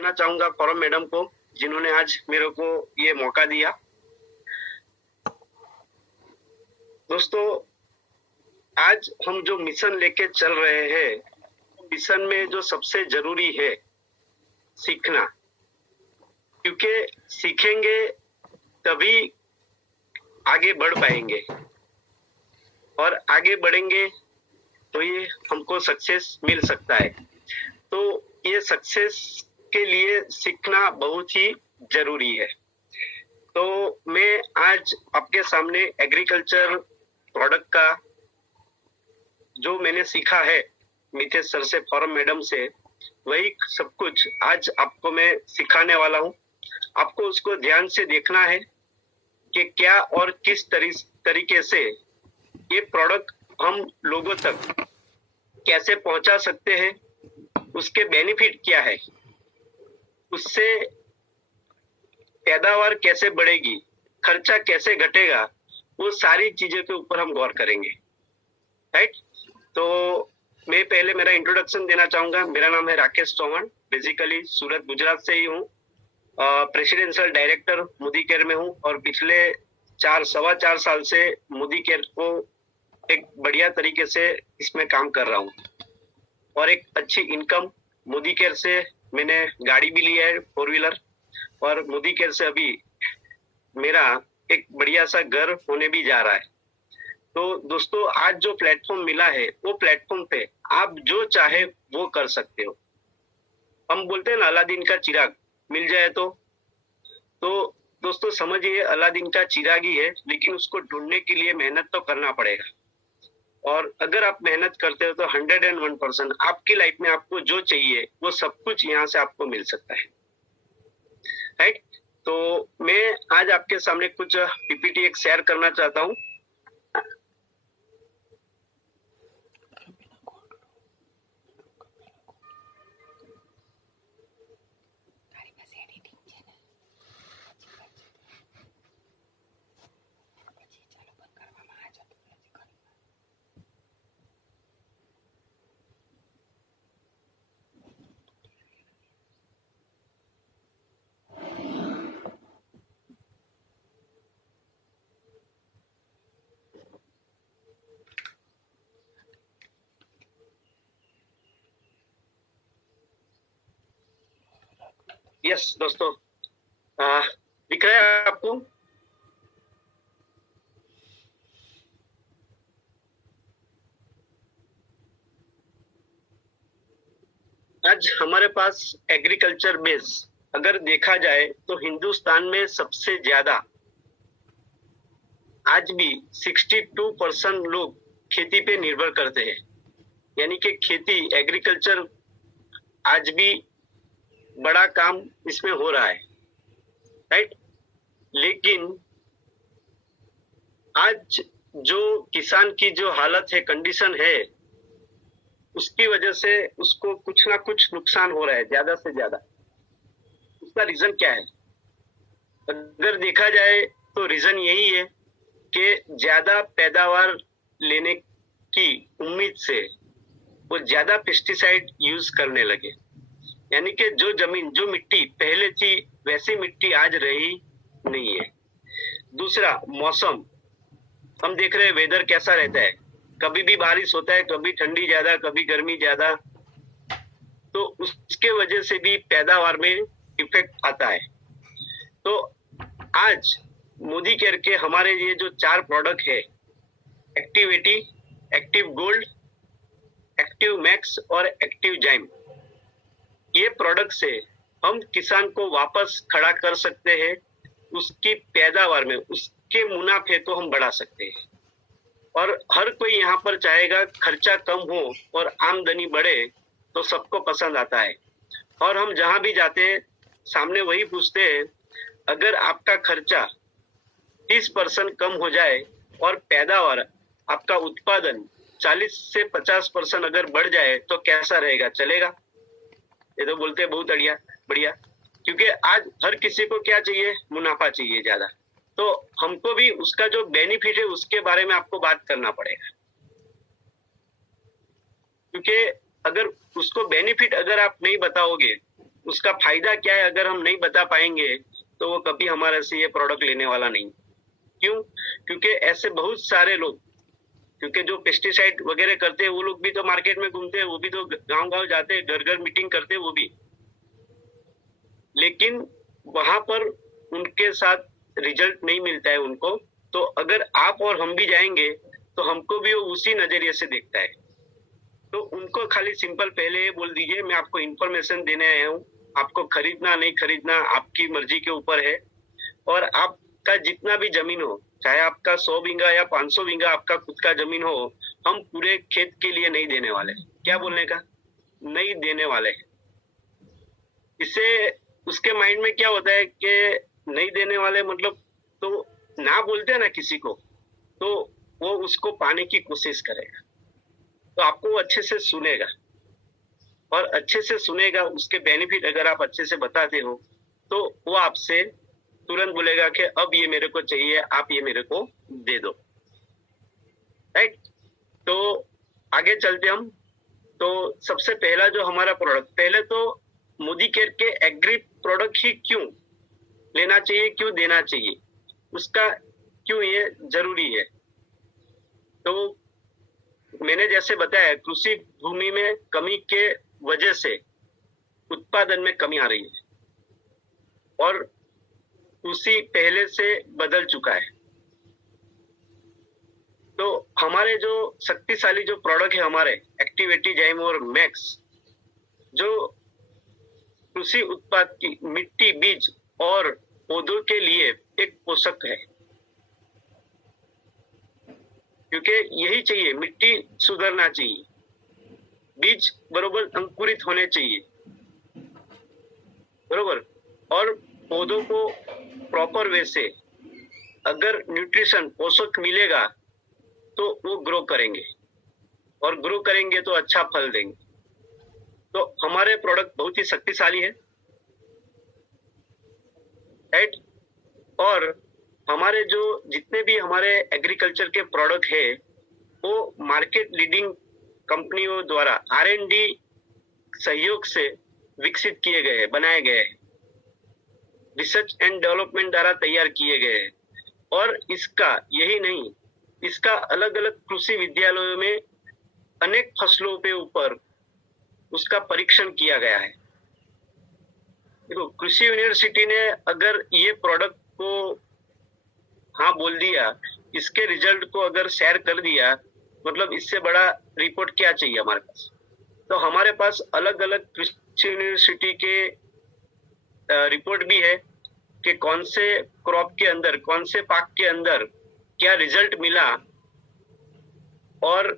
देना चाहूंगा forum madam को, जिन्होंने आज मेरे को ये मौका दिया। दोस्तों, आज हम जो मिशन लेके चल रहे हैं, मिशन में जो सबसे जरूरी है सीखना, क्योंकि सीखेंगे तभी आगे बढ़ पाएंगे, और आगे बढ़ेंगे तो ये हमको सक्सेस मिल सकता है। तो ये सक्सेस के लिए सीखना बहुत ही जरूरी है। तो मैं आज आपके सामने एग्रीकल्चर प्रोडक्ट का जो मैंने सीखा है मितेश सर से, फॉरम मैडम से, वही सब कुछ आज आपको मैं सिखाने वाला हूँ। आपको उसको ध्यान से देखना है कि क्या और किस तरीके से ये प्रोडक्ट हम लोगों तक कैसे पहुंचा सकते हैं, उसके बेनिफिट क्या है, उससे पैदावार कैसे बढ़ेगी, खर्चा कैसे घटेगा, वो सारी चीजों के ऊपर हम गौर करेंगे। राइट? तो मैं पहले मेरा इंट्रोडक्शन देना चाहूंगा। मेरा नाम है राकेश चौहान, बेसिकली सूरत गुजरात से ही हूँ। प्रेसिडेंशियल डायरेक्टर मोदी केयर में हूँ, और पिछले 4-4.25 साल से मोदी केयर को एक बढ़िया तरीके से इसमें काम कर रहा हूँ, और एक अच्छी इनकम मोदी केयर से मैंने गाड़ी भी लिया है 4 व्हीलर, और मोदी केयर से अभी मेरा एक बढ़िया सा घर होने भी जा रहा है। तो दोस्तों, आज जो प्लेटफॉर्म मिला है, वो प्लेटफॉर्म पे आप जो चाहे वो कर सकते हो। हम बोलते हैं ना, अलादीन का चिराग मिल जाए तो दोस्तों समझिए अलादीन का चिराग ही है, लेकिन उसको ढूंढने के लिए मेहनत तो करना पड़ेगा। और अगर आप मेहनत करते हो तो 101% आपकी लाइफ में आपको जो चाहिए वो सब कुछ यहाँ से आपको मिल सकता है। राइट? तो मैं आज आपके सामने कुछ पीपीटी एक शेयर करना चाहता हूँ। यस दोस्तों, दिख रहा है आपको? आज हमारे पास एग्रीकल्चर बेस अगर देखा जाए तो हिंदुस्तान में सबसे ज्यादा आज भी 62% लोग खेती पे निर्भर करते हैं। यानी कि खेती, एग्रीकल्चर आज भी बड़ा काम इसमें हो रहा है। राइट? लेकिन आज जो किसान की जो हालत है, कंडीशन है, उसकी वजह से उसको कुछ ना कुछ नुकसान हो रहा है ज्यादा से ज्यादा। उसका रीजन क्या है? अगर देखा जाए तो रीजन यही है कि ज्यादा पैदावार लेने की उम्मीद से वो ज्यादा पेस्टिसाइड यूज करने लगे। यानी कि जो जमीन, जो मिट्टी पहले थी, वैसी मिट्टी आज रही नहीं है। दूसरा, मौसम, हम देख रहे हैं वेदर कैसा रहता है, कभी भी बारिश होता है, कभी ठंडी ज्यादा, कभी गर्मी ज्यादा। तो उसके वजह से भी पैदावार में इफेक्ट आता है। तो आज मोदी केयर के हमारे ये जो 4 प्रोडक्ट है, active 80, active gold, active max और एक्टिव जाइम, ये प्रोडक्ट से हम किसान को वापस खड़ा कर सकते हैं। उसकी पैदावार में, उसके मुनाफे को हम बढ़ा सकते हैं। और हर कोई यहाँ पर चाहेगा खर्चा कम हो और आमदनी बढ़े, तो सबको पसंद आता है। और हम जहां भी जाते हैं सामने वही पूछते हैं, अगर आपका खर्चा 30% कम हो जाए और पैदावार, आपका उत्पादन 40 से 50% अगर बढ़ जाए तो कैसा रहेगा, चलेगा? ये तो बोलते हैं बहुत बढ़िया बढ़िया, क्योंकि आज हर किसी को क्या चाहिए, मुनाफा चाहिए ज्यादा। तो हमको भी उसका जो बेनिफिट है उसके बारे में आपको बात करना पड़ेगा, क्योंकि अगर उसको बेनिफिट अगर आप नहीं बताओगे, उसका फायदा क्या है अगर हम नहीं बता पाएंगे तो वो कभी हमारे से ये प्रोडक्ट लेने वाला नहीं। क्यों? क्योंकि ऐसे बहुत सारे लोग, क्योंकि जो पेस्टिसाइड वगैरह करते हैं वो लोग भी तो मार्केट में घूमते हैं, वो भी तो गांव गांव जाते हैं, घर घर मीटिंग करते हैं वो भी, लेकिन वहां पर उनके साथ रिजल्ट नहीं मिलता है उनको। तो अगर आप और हम भी जाएंगे तो हमको भी वो उसी नजरिए से देखता है। तो उनको खाली सिंपल पहले ये बोल दीजिए, मैं आपको इंफॉर्मेशन देने आया हूँ, आपको खरीदना नहीं खरीदना आपकी मर्जी के ऊपर है, और आपका जितना भी जमीन हो, चाहे आपका 100 बीघा या 500 बीघा आपका खुद का जमीन हो, हम पूरे खेत के लिए नहीं देने वाले। क्या बोलने का? नहीं देने वाले। इससे उसके माइंड में क्या होता है कि नहीं देने वाले मतलब, तो ना बोलते हैं ना किसी को, तो वो उसको पाने की कोशिश करेगा, तो आपको अच्छे से सुनेगा, और अच्छे से सुनेगा, उसके बेनिफिट अगर आप अच्छे से बताते हो तो वो आपसे तुरंत बोलेगा कि अब ये मेरे को चाहिए, आप ये मेरे को दे दो। राइट? तो आगे चलते हम। तो सबसे पहला जो हमारा प्रोडक्ट, पहले तो मोदी केयर के एग्री प्रोडक्ट ही क्यों लेना चाहिए, क्यों देना चाहिए, उसका क्यों ये जरूरी है। तो मैंने जैसे बताया, कृषि भूमि में कमी के वजह से उत्पादन में कमी आ रही है, और कृषि पहले से बदल चुका है। तो हमारे जो शक्तिशाली जो प्रोडक्ट है हमारे एक्टिवेटी जाइम और मैक्स, जो कृषि उत्पाद की मिट्टी, बीज और पौधों के लिए एक पोषक है, क्योंकि यही चाहिए, मिट्टी सुधरना चाहिए, बीज बरोबर अंकुरित होने चाहिए, बरोबर, और पौधों को प्रॉपर वे से अगर न्यूट्रिशन पोषक मिलेगा तो वो ग्रो करेंगे, और ग्रो करेंगे तो अच्छा फल देंगे। तो हमारे प्रोडक्ट बहुत ही शक्तिशाली है, राइट? और हमारे जो जितने भी हमारे एग्रीकल्चर के प्रोडक्ट है वो मार्केट लीडिंग कंपनियों द्वारा R&D सहयोग से विकसित किए गए हैं, बनाए गए हैं, रिसर्च एंड डेवलपमेंट द्वारा तैयार किए गए हैं। और इसका यही नहीं, इसका अलग अलग कृषि विद्यालयों में अनेक फसलों के ऊपर उसका परीक्षण किया गया है। देखो, कृषि यूनिवर्सिटी ने अगर ये प्रोडक्ट को हाँ बोल दिया, इसके रिजल्ट को अगर शेयर कर दिया, मतलब इससे बड़ा रिपोर्ट क्या चाहिए हमारे पास। तो हमारे पास अलग अलग कृषि यूनिवर्सिटी के रिपोर्ट भी है कि कौन से क्रॉप के अंदर, कौन से पाक के अंदर क्या रिजल्ट मिला, और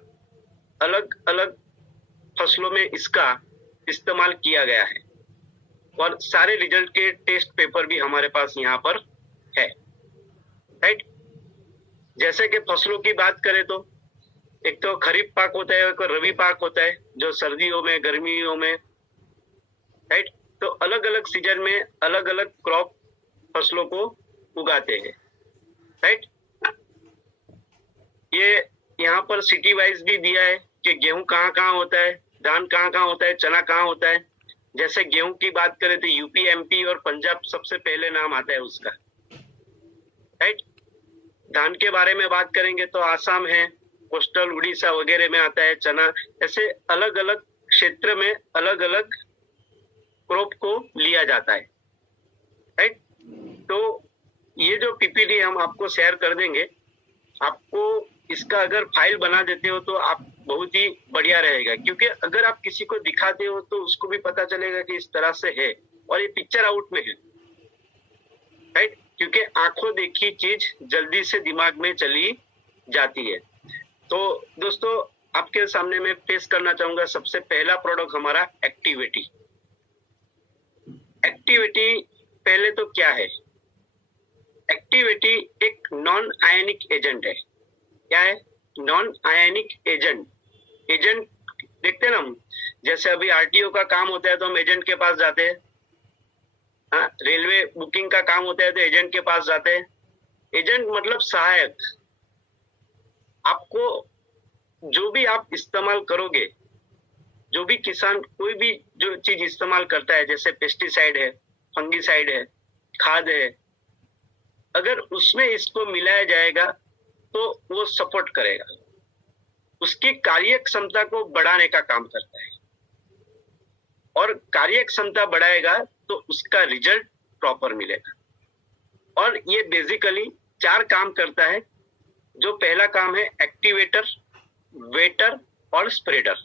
अलग अलग फसलों में इसका इस्तेमाल किया गया है, और सारे रिजल्ट के टेस्ट पेपर भी हमारे पास यहाँ पर है। राइट? जैसे कि फसलों की बात करें तो एक तो खरीफ पाक होता है, एक रबी पाक होता है जो सर्दियों में, गर्मियों में। राइट? तो अलग अलग सीजन में अलग अलग क्रॉप फसलों को उगाते हैं। राइट? ये यहाँ पर सिटी वाइज भी दिया है कि गेहूं कहाँ कहाँ होता है, धान कहाँ कहाँ होता है, चना कहाँ होता है। जैसे गेहूं की बात करें तो यूपी, एमपी और पंजाब सबसे पहले नाम आता है उसका। राइट? धान के बारे में बात करेंगे तो आसाम है, कोस्टल उड़ीसा वगैरह में आता है चना। ऐसे अलग अलग क्षेत्र में अलग अलग क्रॉप को लिया जाता है। राइट? तो ये जो पीपीटी हम आपको शेयर कर देंगे, आपको इसका अगर फाइल बना देते हो तो आप बहुत ही बढ़िया रहेगा, क्योंकि अगर आप किसी को दिखाते हो तो उसको भी पता चलेगा कि इस तरह से है, और ये पिक्चर आउट में है। राइट? क्योंकि आंखों देखी चीज जल्दी से दिमाग में चली जाती है। तो दोस्तों, आपके सामने मैं पेश करना चाहूंगा सबसे पहला प्रोडक्ट हमारा एक्टिवेटी। एक्टिवेटी पहले तो क्या है? एक्टिवेटी एक नॉन आयनिक एजेंट है। क्या है? Non ionic agent. एजेंट देखते हैं ना हम, जैसे अभी आरटीओ का काम होता है तो हम एजेंट के पास जाते हैं। हाँ, रेलवे बुकिंग का काम होता है तो एजेंट के पास जाते हैं। एजेंट मतलब सहायक। आपको जो भी आप इस्तेमाल करोगे जो भी किसान कोई भी जो चीज इस्तेमाल करता है, जैसे पेस्टिसाइड है, फंगिसाइड है, खाद है, अगर उसमें इसको मिलाया जाएगा तो वो सपोर्ट करेगा, उसकी कार्य क्षमता को बढ़ाने का काम करता है, और कार्य क्षमता बढ़ाएगा तो उसका रिजल्ट प्रॉपर मिलेगा। और ये बेसिकली 4 काम करता है। जो पहला काम है एक्टिवेटर, वेटर और स्प्रेडर,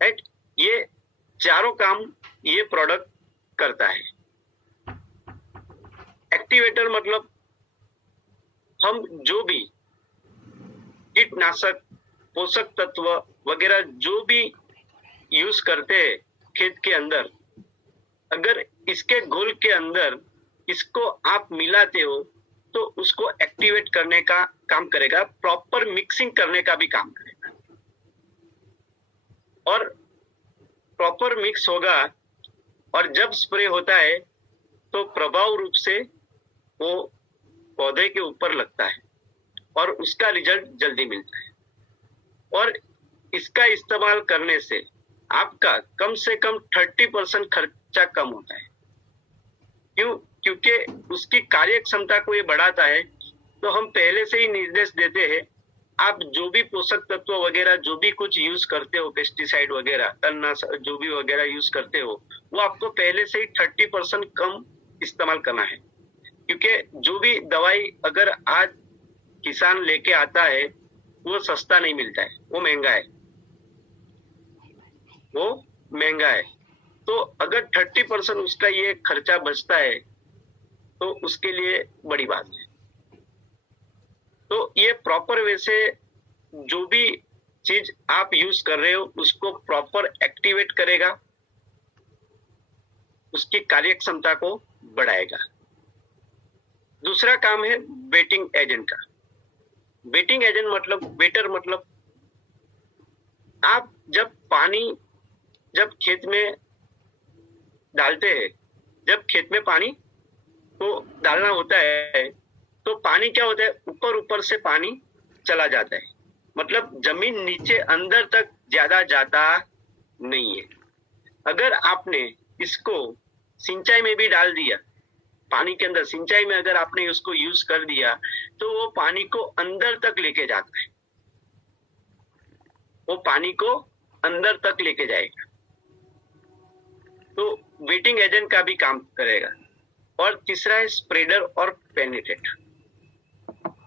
राइट। ये चारों काम ये प्रोडक्ट करता है। एक्टिवेटर मतलब हम जो भी कीटनाशक, पोषक तत्व वगैरह जो भी यूज करते हैं खेत के अंदर, अगर इसके घोल के अंदर इसको आप मिलाते हो तो उसको एक्टिवेट करने का काम करेगा, प्रॉपर मिक्सिंग करने का भी काम करेगा, और प्रॉपर मिक्स होगा और जब स्प्रे होता है तो प्रभाव रूप से वो पौधे के ऊपर लगता है और उसका रिजल्ट जल्दी मिलता है। और इसका इस्तेमाल करने से आपका कम से कम 30% खर्चा कम होता है। क्यों? क्योंकि उसकी कार्य क्षमता को ये बढ़ाता है। तो हम पहले से ही निर्देश देते हैं, आप जो भी पोषक तत्व वगैरह जो भी कुछ यूज करते हो, पेस्टिसाइड वगैरह, तणनाशक जो भी वगैरह यूज करते हो, वो आपको पहले से ही 30% कम इस्तेमाल करना है। क्योंकि जो भी दवाई अगर आज किसान लेके आता है वो सस्ता नहीं मिलता है, वो महंगा है, वो महंगा है। तो अगर 30% उसका ये खर्चा बचता है तो उसके लिए बड़ी बात है। तो ये प्रॉपर वे से जो भी चीज आप यूज कर रहे हो उसको प्रॉपर एक्टिवेट करेगा, उसकी कार्य क्षमता को बढ़ाएगा। दूसरा काम है वेटिंग एजेंट का। वेटिंग एजेंट मतलब, वेटर मतलब आप जब खेत में डालते हैं, जब खेत में पानी को डालना होता है तो पानी क्या होता है, ऊपर से पानी चला जाता है, मतलब जमीन नीचे अंदर तक ज्यादा जाता नहीं है। अगर आपने इसको सिंचाई में भी डाल दिया, पानी के अंदर सिंचाई में अगर आपने उसको यूज कर दिया तो वो पानी को अंदर तक लेके जाता है, वो पानी को अंदर तक लेके जाएगा। तो वेटिंग एजेंट का भी काम करेगा। और तीसरा है स्प्रेडर और पेनिट्रेट।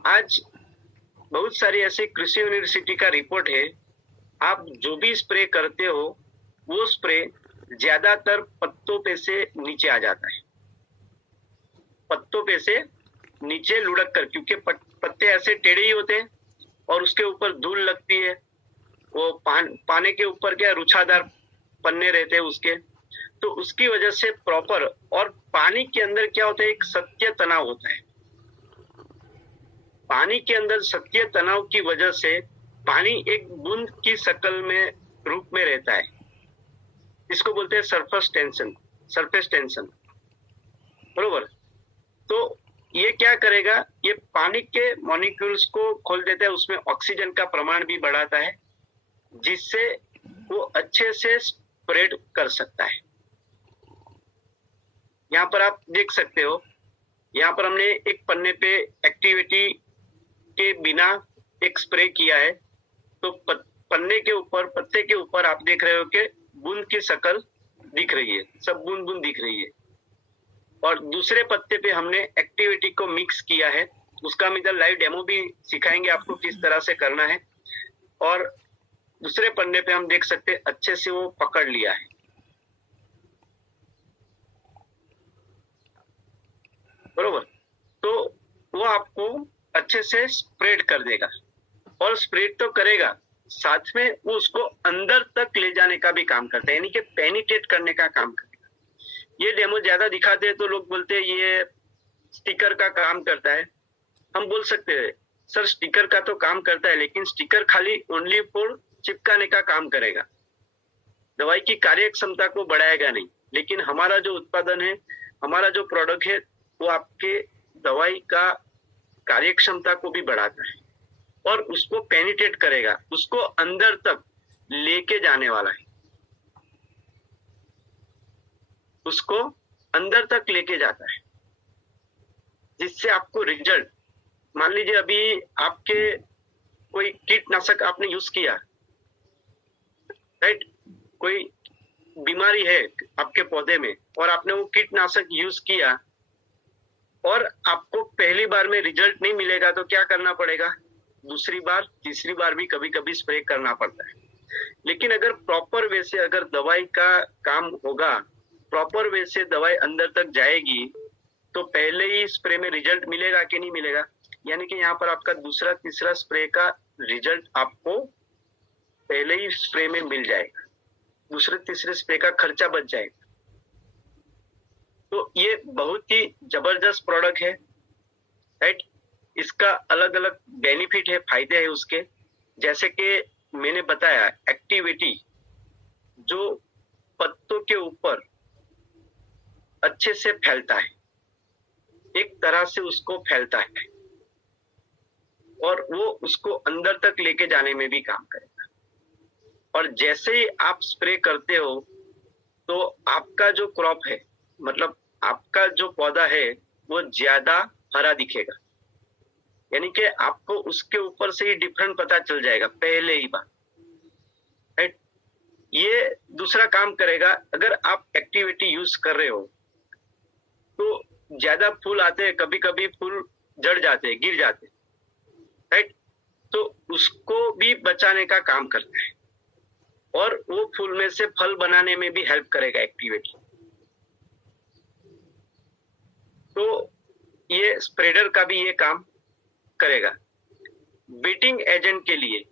आज बहुत सारी ऐसी कृषि यूनिवर्सिटी का रिपोर्ट है, आप जो भी स्प्रे करते हो वो स्प्रे ज्यादातर पत्तों पे से नीचे आ जाता है, पत्तों पे से नीचे लुढ़क कर, क्योंकि पत्ते ऐसे टेढ़े ही होते हैं और उसके ऊपर धूल लगती है, वो पाने के ऊपर क्या रुछादार पन्ने रहते हैं उसके, तो उसकी वजह से प्रॉपर। और पानी के अंदर क्या होता है, एक सत्य तनाव होता है, पानी के अंदर सत्य तनाव की वजह से पानी एक बूंद की शक्ल में रूप में रहता है, इसको बोलते हैं सरफेस टेंशन, बरोबर। तो ये क्या करेगा, ये पानी के मॉलिक्यूल्स को खोल देता है, उसमें ऑक्सीजन का प्रमाण भी बढ़ाता है, जिससे वो अच्छे से स्प्रेड कर सकता है। यहाँ पर आप देख सकते हो, यहाँ पर हमने एक पन्ने पे एक्टिविटी के बिना एक स्प्रे किया है, तो पन्ने के ऊपर, पत्ते के ऊपर आप देख रहे हो कि बूंद की शक्ल दिख रही है, सब बूंद बूंद दिख रही है। और दूसरे पत्ते पे हमने एक्टिविटी को मिक्स किया है, उसका हम इधर लाइव डेमो भी सिखाएंगे आपको किस तरह से करना है। और दूसरे पन्ने पे हम देख सकते हैं अच्छे से वो पकड़ लिया है, बरोबर। तो वो आपको अच्छे से स्प्रेड कर देगा, और स्प्रेड तो करेगा, साथ में वो उसको अंदर तक ले जाने का भी काम करता है, यानी कि पेनिट्रेट करने का काम करेगा। ये डेमो ज्यादा दिखाते हैं तो लोग बोलते हैं ये स्टिकर का काम करता है। हम बोल सकते हैं सर स्टिकर का तो काम करता है, लेकिन स्टिकर खाली ओनली फॉर चिपकाने का काम करेगा, दवाई की कार्य क्षमता को बढ़ाएगा नहीं। लेकिन हमारा जो उत्पादन है, हमारा जो प्रोडक्ट है, वो आपके दवाई का कार्य क्षमता को भी बढ़ाता है और उसको पेनिट्रेट करेगा, उसको अंदर तक लेके जाने वाला है, उसको अंदर तक लेके जाता है, जिससे आपको रिजल्ट, मान लीजिए अभी आपके कोई कीटनाशक आपने यूज किया, राइट, कोई बीमारी है आपके पौधे में और आपने वो कीटनाशक यूज किया और आपको पहली बार में रिजल्ट नहीं मिलेगा तो क्या करना पड़ेगा, दूसरी बार तीसरी बार भी कभी कभी स्प्रे करना पड़ता है। लेकिन अगर प्रॉपर वे से अगर दवाई का काम होगा, प्रॉपर वे से दवाई अंदर तक जाएगी तो पहले ही स्प्रे में रिजल्ट मिलेगा कि नहीं मिलेगा। यानी कि यहाँ पर आपका दूसरा तीसरा स्प्रे का रिजल्ट आपको पहले ही स्प्रे में मिल जाएगा, दूसरे तीसरे स्प्रे का खर्चा बच जाएगा। तो ये बहुत ही जबरदस्त प्रोडक्ट है, राइट। इसका अलग अलग बेनिफिट है, फायदे हैं उसके, जैसे कि मैंने बताया एक्टिविटी जो पत्तों के ऊपर अच्छे से फैलता है, एक तरह से उसको फैलता है और वो उसको अंदर तक लेके जाने में भी काम करेगा। और जैसे ही आप स्प्रे करते हो तो आपका जो क्रॉप है, मतलब आपका जो पौधा है वो ज्यादा हरा दिखेगा, यानी कि आपको उसके ऊपर से ही डिफरेंट पता चल जाएगा पहले ही बार, राइट। ये दूसरा काम करेगा, अगर आप एक्टिविटी यूज कर रहे हो तो ज्यादा फूल आते हैं, कभी कभी फूल जड़ जाते हैं, गिर जाते हैं, राइट, तो उसको भी बचाने का काम करता है और वो फूल में से फल बनाने में भी हेल्प करेगा एक्टिविटी। तो ये स्प्रेडर का भी ये काम करेगा। बीटिंग एजेंट के लिए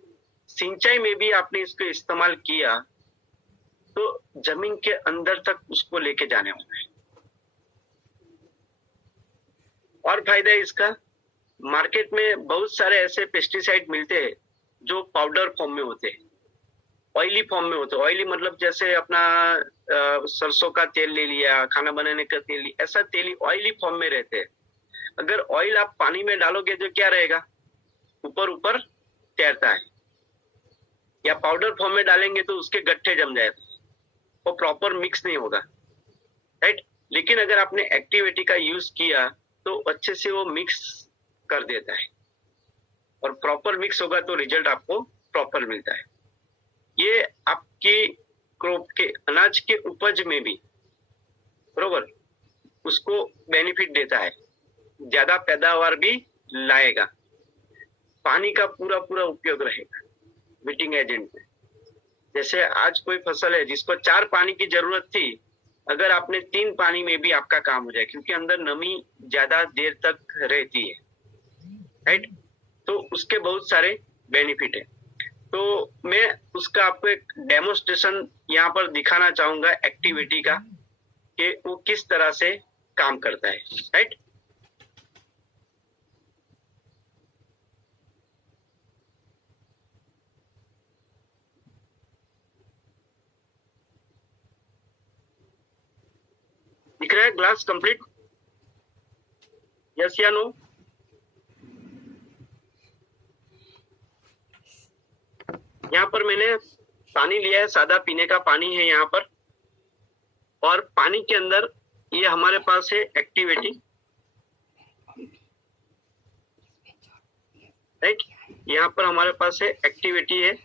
सिंचाई में भी आपने इसको इस्तेमाल किया तो जमीन के अंदर तक उसको लेके जाने वाला है। और फायदा है इसका, मार्केट में बहुत सारे ऐसे पेस्टिसाइड मिलते हैं जो पाउडर फॉर्म में होते हैं, ऑयली फॉर्म में होते हैं। ऑयली मतलब जैसे अपना सरसों का तेल ले लिया, खाना बनाने का तेल, ऐसा तेल ऑयली फॉर्म में रहते हैं। अगर ऑयल आप पानी में डालोगे तो क्या रहेगा, ऊपर ऊपर तैरता है, या पाउडर फॉर्म में डालेंगे तो उसके गट्ठे जम जाएगा, वो प्रॉपर मिक्स नहीं होगा, राइट। लेकिन अगर आपने एक्टिविटी का यूज किया तो अच्छे से वो मिक्स कर देता है और प्रॉपर मिक्स होगा तो रिजल्ट आपको प्रॉपर मिलता है। ये आपकी क्रॉप के अनाज के उपज में भी बरोबर उसको बेनिफिट देता है, ज्यादा पैदावार भी लाएगा, पानी का पूरा पूरा उपयोग रहेगा बीटिंग एजेंट में। जैसे आज कोई फसल है जिसको 4 पानी की जरूरत थी, अगर आपने 3 पानी में भी आपका काम हो जाए, क्योंकि अंदर नमी ज्यादा देर तक रहती है, राइट। तो उसके बहुत सारे बेनिफिट है। तो मैं उसका आपको एक डेमोस्ट्रेशन यहाँ पर दिखाना चाहूंगा एक्टिविटी का, कि वो किस तरह से काम करता है, राइट। दिख रहा है ग्लास कंप्लीट, यस या नो? यहाँ पर मैंने पानी लिया है, सादा पीने का पानी है यहाँ पर, और पानी के अंदर ये हमारे पास है एक्टिविटी, राइट। यहाँ पर हमारे पास है एक्टिविटी है,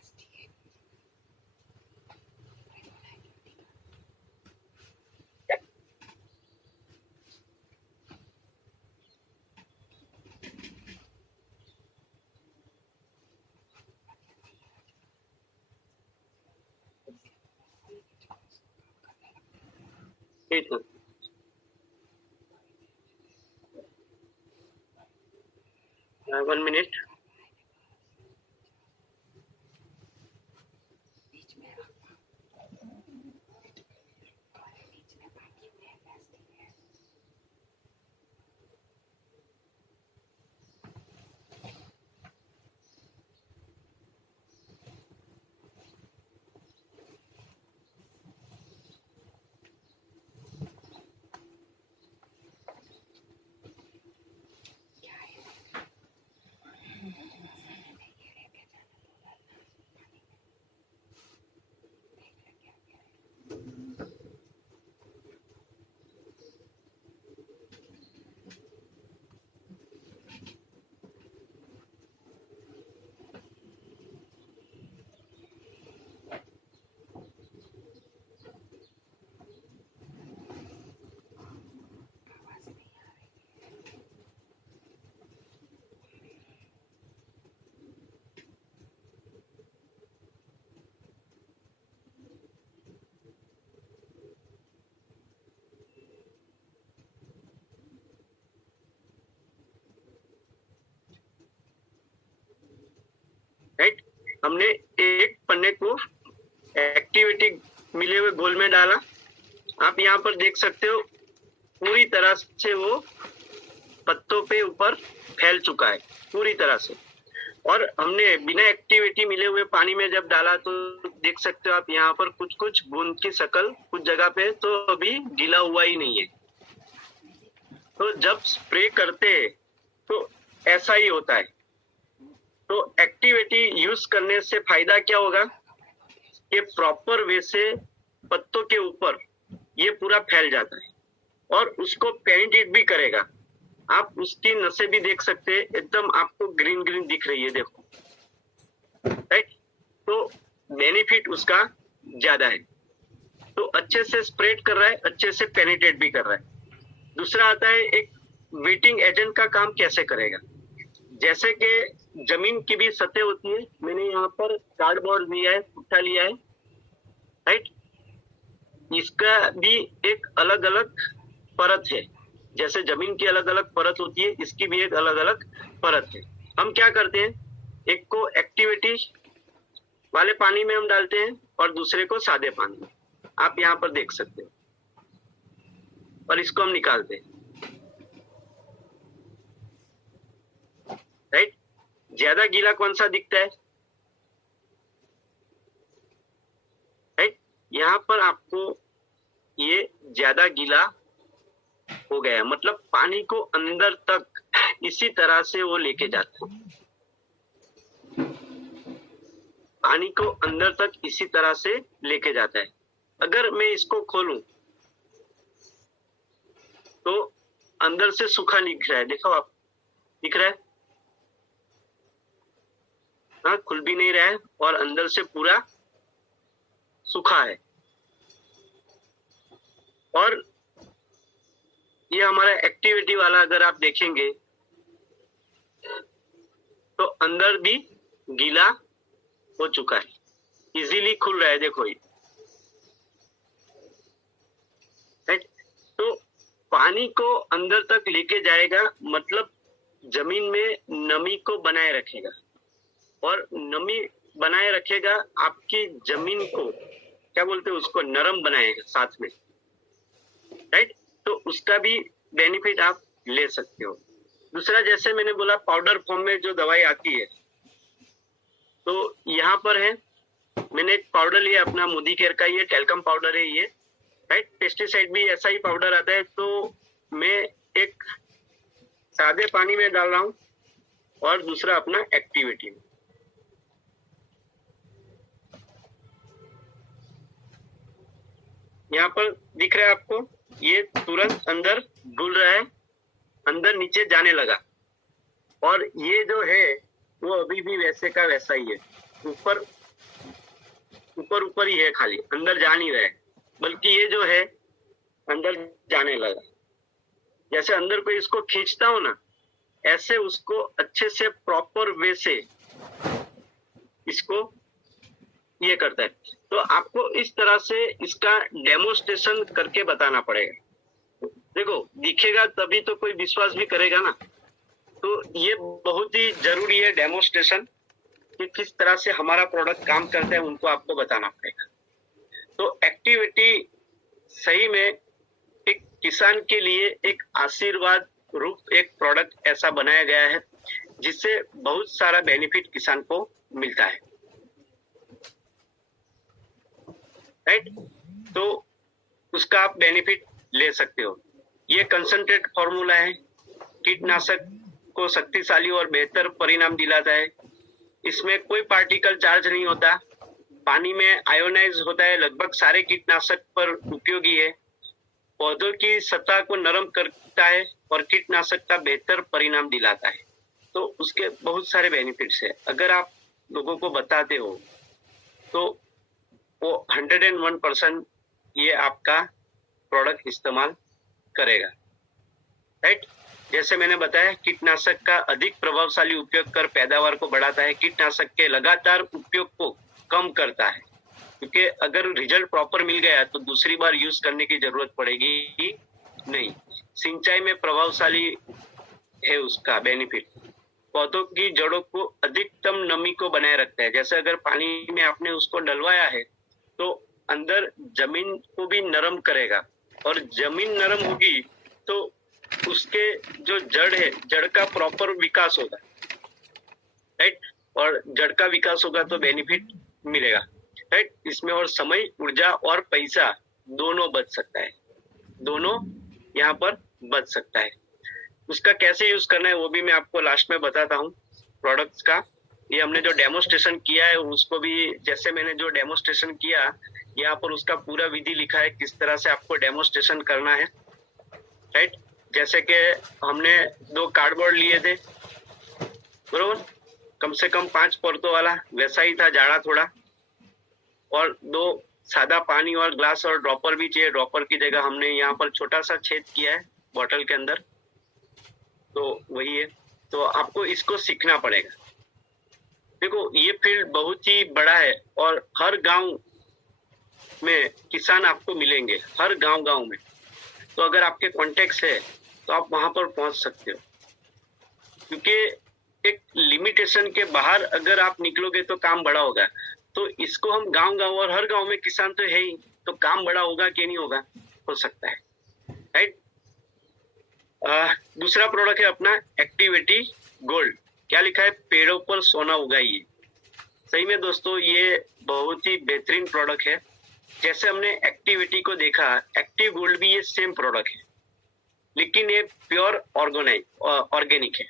ठीक है। 1 मिनट। हमने एक पन्ने को एक्टिविटी मिले हुए घोल में डाला। आप यहाँ पर देख सकते हो पूरी तरह से वो पत्तों पे ऊपर फैल चुका है पूरी तरह से। और हमने बिना एक्टिविटी मिले हुए पानी में जब डाला तो देख सकते हो आप यहाँ पर कुछ कुछ बूंद की शकल कुछ जगह पे तो अभी गीला हुआ ही नहीं है। तो जब स्प्रे करते हैं तो ऐसा ही होता है। तो एक्टिविटी यूज करने से फायदा क्या होगा कि प्रॉपर वे से पत्तों के ऊपर ये पूरा फैल जाता है और उसको पेनिट्रेट भी करेगा। आप उसकी नसें भी देख सकते हैं, एकदम आपको ग्रीन ग्रीन दिख रही है, देखो, राइट। तो बेनिफिट उसका ज्यादा है। तो अच्छे से स्प्रेड कर रहा है, अच्छे से पेनिट्रेट भी कर रहा है। दूसरा आता है एक वेटिंग एजेंट का काम कैसे करेगा। जैसे कि जमीन की भी सतह होती है, मैंने यहाँ पर कार्डबोर्ड लिया है, पुट्ठा लिया है, राइट। इसका भी एक अलग अलग परत है। जैसे जमीन की अलग अलग परत होती है, इसकी भी एक अलग अलग परत है। हम क्या करते हैं, एक को एक्टिविटी वाले पानी में हम डालते हैं और दूसरे को सादे पानी में। आप यहाँ पर देख सकते हो। और इसको हम निकालते हैं, राइट। ज्यादा गीला कौन सा दिखता है, राइट। यहाँ पर आपको ये ज्यादा गीला हो गया है, मतलब पानी को अंदर तक इसी तरह से वो लेके जाता है। पानी को अंदर तक इसी तरह से लेके जाता है। अगर मैं इसको खोलूं तो अंदर से सूखा दिख रहा है, देखो आप, दिख रहा है, हाँ, खुल भी नहीं रहा है और अंदर से पूरा सूखा है। और ये हमारा एक्टिविटी वाला अगर आप देखेंगे तो अंदर भी गीला हो चुका है, इजीली खुल रहा है, देखो ये, राइट। तो पानी को अंदर तक लेके जाएगा, मतलब जमीन में नमी को बनाए रखेगा और नमी बनाए रखेगा, आपकी जमीन को क्या बोलते हैं, उसको नरम बनाएगा साथ में, राइट। तो उसका भी बेनिफिट आप ले सकते हो। दूसरा, जैसे मैंने बोला पाउडर फॉर्म में जो दवाई आती है, तो यहाँ पर है, मैंने एक पाउडर लिया अपना मोदी केयर का, ये टेल्कम पाउडर है ये, राइट। पेस्टिसाइड भी ऐसा ही पाउडर आता है। तो मैं एक सादे पानी में डाल रहा हूँ और दूसरा अपना एक्टिविटी में। यहाँ पर दिख रहा है आपको, ये तुरंत अंदर घुल रहा है, अंदर नीचे जाने लगा। और ये जो है वो अभी भी वैसे का वैसा ही है, ऊपर ऊपर ऊपर ही है, खाली अंदर जा नहीं रहा है, बल्कि ये जो है अंदर जाने लगा। जैसे अंदर को इसको खींचता हूं ना, ऐसे उसको अच्छे से प्रॉपर वे से इसको ये करता है। तो आपको इस तरह से इसका डेमोस्ट्रेशन करके बताना पड़ेगा। देखो, दिखेगा तभी तो कोई विश्वास भी करेगा ना। तो ये बहुत ही जरूरी है डेमोस्ट्रेशन, कि किस तरह से हमारा प्रोडक्ट काम करता है, उनको आपको बताना पड़ेगा। तो एक्टिविटी सही में एक किसान के लिए एक आशीर्वाद रूप एक प्रोडक्ट ऐसा बनाया गया है जिससे बहुत सारा बेनिफिट किसान को मिलता है, राइट। तो उसका आप बेनिफिट ले सकते हो। ये कंसंट्रेट फॉर्मूला है, कीटनाशक को शक्तिशाली और बेहतर परिणाम दिलाता है। इसमें कोई पार्टिकल चार्ज नहीं होता, पानी में आयोनाइज होता है, लगभग सारे कीटनाशक पर उपयोगी है, पौधों की सतह को नरम करता है और कीटनाशक का बेहतर परिणाम दिलाता है। तो उसके बहुत सारे बेनिफिट्स है। अगर आप लोगों को बताते हो तो वो 101% ये आपका प्रोडक्ट इस्तेमाल करेगा, राइट। जैसे मैंने बताया, कीटनाशक का अधिक प्रभावशाली उपयोग कर पैदावार को बढ़ाता है, कीटनाशक के लगातार उपयोग को कम करता है, क्योंकि अगर रिजल्ट प्रॉपर मिल गया तो दूसरी बार यूज करने की जरूरत पड़ेगी नहीं। सिंचाई में प्रभावशाली है उसका बेनिफिट, पौधों की जड़ों को अधिकतम नमी को बनाए रखता है। जैसे अगर पानी में आपने उसको डलवाया है तो अंदर जमीन को भी नरम करेगा, और जमीन नरम होगी तो उसके जो जड़ है, जड़ का प्रॉपर विकास होगा, राइट। और जड़ का विकास होगा तो बेनिफिट मिलेगा, राइट। इसमें और समय, ऊर्जा और पैसा दोनों बच सकता है, दोनों यहाँ पर बच सकता है। उसका कैसे यूज करना है वो भी मैं आपको लास्ट में बताता हूँ प्रोडक्ट्स का। ये हमने जो डेमोस्ट्रेशन किया है उसको भी, जैसे मैंने जो डेमोस्ट्रेशन किया, यहाँ पर उसका पूरा विधि लिखा है किस तरह से आपको डेमोस्ट्रेशन करना है, राइट। जैसे कि हमने 2 कार्डबोर्ड लिए थे, बरोबर, कम से कम 5 परतों वाला, वैसा ही था, जाड़ा थोड़ा, और 2 सादा पानी और ग्लास और ड्रॉपर भी चाहिए। ड्रॉपर की जगह हमने यहाँ पर छोटा सा छेद किया है बॉटल के अंदर, तो वही है। तो आपको इसको सीखना पड़ेगा। देखो ये फील्ड बहुत ही बड़ा है और हर गांव में किसान आपको मिलेंगे, हर गांव में। तो अगर आपके कॉन्टेक्ट्स है तो आप वहां पर पहुंच सकते हो, क्योंकि एक लिमिटेशन के बाहर अगर आप निकलोगे तो काम बड़ा होगा। तो इसको हम गांव और हर गांव में किसान तो है ही, तो काम बड़ा होगा कि नहीं होगा, हो सकता है, राइट। दूसरा प्रोडक्ट है अपना एक्टिविटी गोल्ड। क्या लिखा है, पेड़ों पर सोना उगाइए। सही में दोस्तों ये बहुत ही बेहतरीन प्रोडक्ट है। जैसे हमने एक्टिविटी को देखा, एक्टिव गोल्ड भी ये सेम प्रोडक्ट है, लेकिन ये प्योर ऑर्गेनिक है।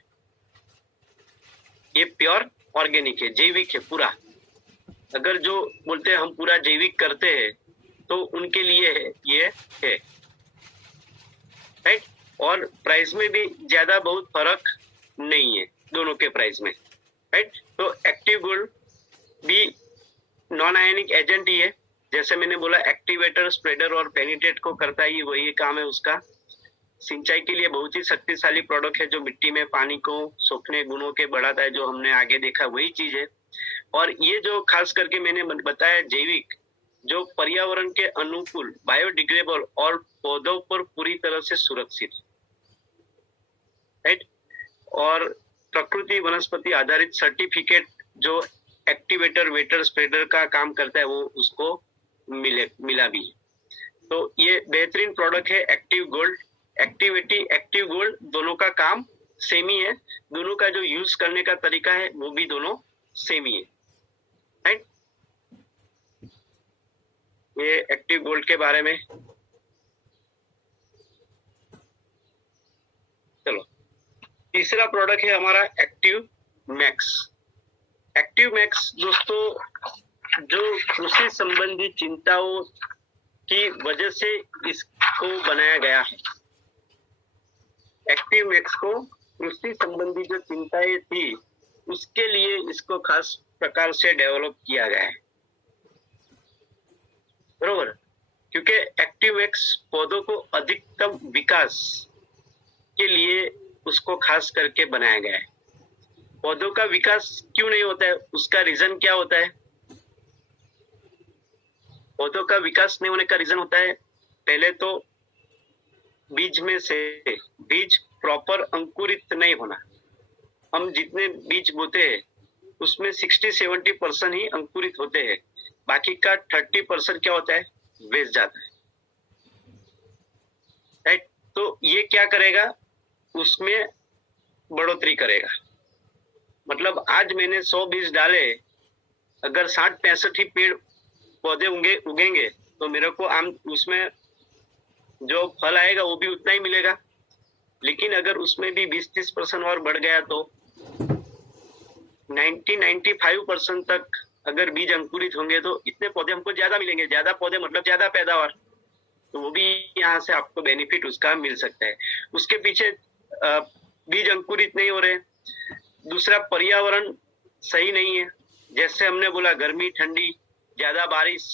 ये प्योर ऑर्गेनिक है, जैविक है पूरा। अगर जो बोलते हैं हम पूरा जैविक करते हैं तो उनके लिए है, ये है, राइट। और प्राइस में भी ज्यादा बहुत फर्क नहीं है दोनों के प्राइस में, राइट। तो एक्टिव गोल्ड भी नॉन आयनिक एजेंट ही है। जैसे मैंने बोला, एक्टिवेटर, स्प्रेडर और पेनिट्रेट को करता ही वही काम है उसका। सिंचाई के लिए बहुत ही शक्तिशाली प्रोडक्ट है, जो मिट्टी में पानी को सोखने गुणों के बढ़ाता है, जो हमने आगे देखा वही चीज है। और ये जो खास करके मैंने बताया जैविक, जो पर्यावरण के अनुकूल, बायोडिग्रेडेबल और पौधों पर पूरी तरह से सुरक्षित, राइट। और प्रकृति वनस्पति आधारित सर्टिफिकेट जो एक्टिवेटर, वेटर, स्प्रेडर का काम करता है वो उसको मिला भी। तो ये बेहतरीन प्रोडक्ट है active gold. Activity, active gold, दोनों का काम सेम ही है, दोनों का जो यूज करने का तरीका है वो भी दोनों सेम ही है, राइट। ये एक्टिव गोल्ड के बारे में। चलो तीसरा प्रोडक्ट है हमारा एक्टिव मैक्स। एक्टिव मैक्स दोस्तों, जो कृषि संबंधी चिंताओं की वजह से इसको बनाया गया है। एक्टिव मैक्स को कृषि संबंधी जो चिंताएं थी उसके लिए इसको खास प्रकार से डेवलप किया गया है, बरोबर। क्योंकि एक्टिव मैक्स पौधों को अधिकतम विकास के लिए उसको खास करके बनाया गया है। पौधों का विकास क्यों नहीं होता है, उसका रीजन क्या होता है? पौधों का विकास नहीं होने का रीजन होता है, पहले तो बीज में से बीज प्रॉपर अंकुरित नहीं होना। हम जितने बीज बोते हैं उसमें 60-70% ही अंकुरित होते हैं, बाकी का 30% क्या होता है, वेस्ट जाता है, राइट। तो ये क्या करेगा, उसमें बढ़ोतरी करेगा। मतलब आज मैंने 100 बीज डाले, अगर 60-65 ही पेड़ पौधे उगेंगे तो मेरे को आम उसमें जो फल आएगा वो भी उतना ही मिलेगा। लेकिन अगर उसमें भी 20-30% और बढ़ गया तो 90-95% तक अगर बीज अंकुरित होंगे तो इतने पौधे हमको ज्यादा मिलेंगे। ज्यादा पौधे मतलब ज्यादा पैदावार, तो वो भी यहाँ से आपको बेनिफिट उसका मिल सकता है। उसके पीछे बीज अंकुरित नहीं हो रहे, दूसरा पर्यावरण सही नहीं है। जैसे हमने बोला, गर्मी, ठंडी, ज्यादा बारिश,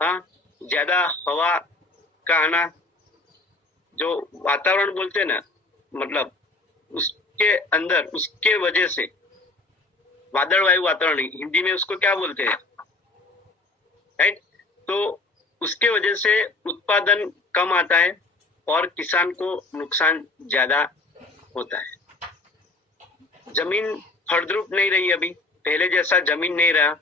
हाँ, ज्यादा हवा का आना, जो वातावरण बोलते हैं ना, मतलब उसके अंदर, उसके वजह से वादल वायु वातावरण, हिंदी में उसको क्या बोलते हैं, राइट। तो उसके वजह से उत्पादन कम आता है और किसान को नुकसान ज्यादा होता है। जमीन फलद्रुप नहीं रही, अभी पहले जैसा जमीन नहीं रहा।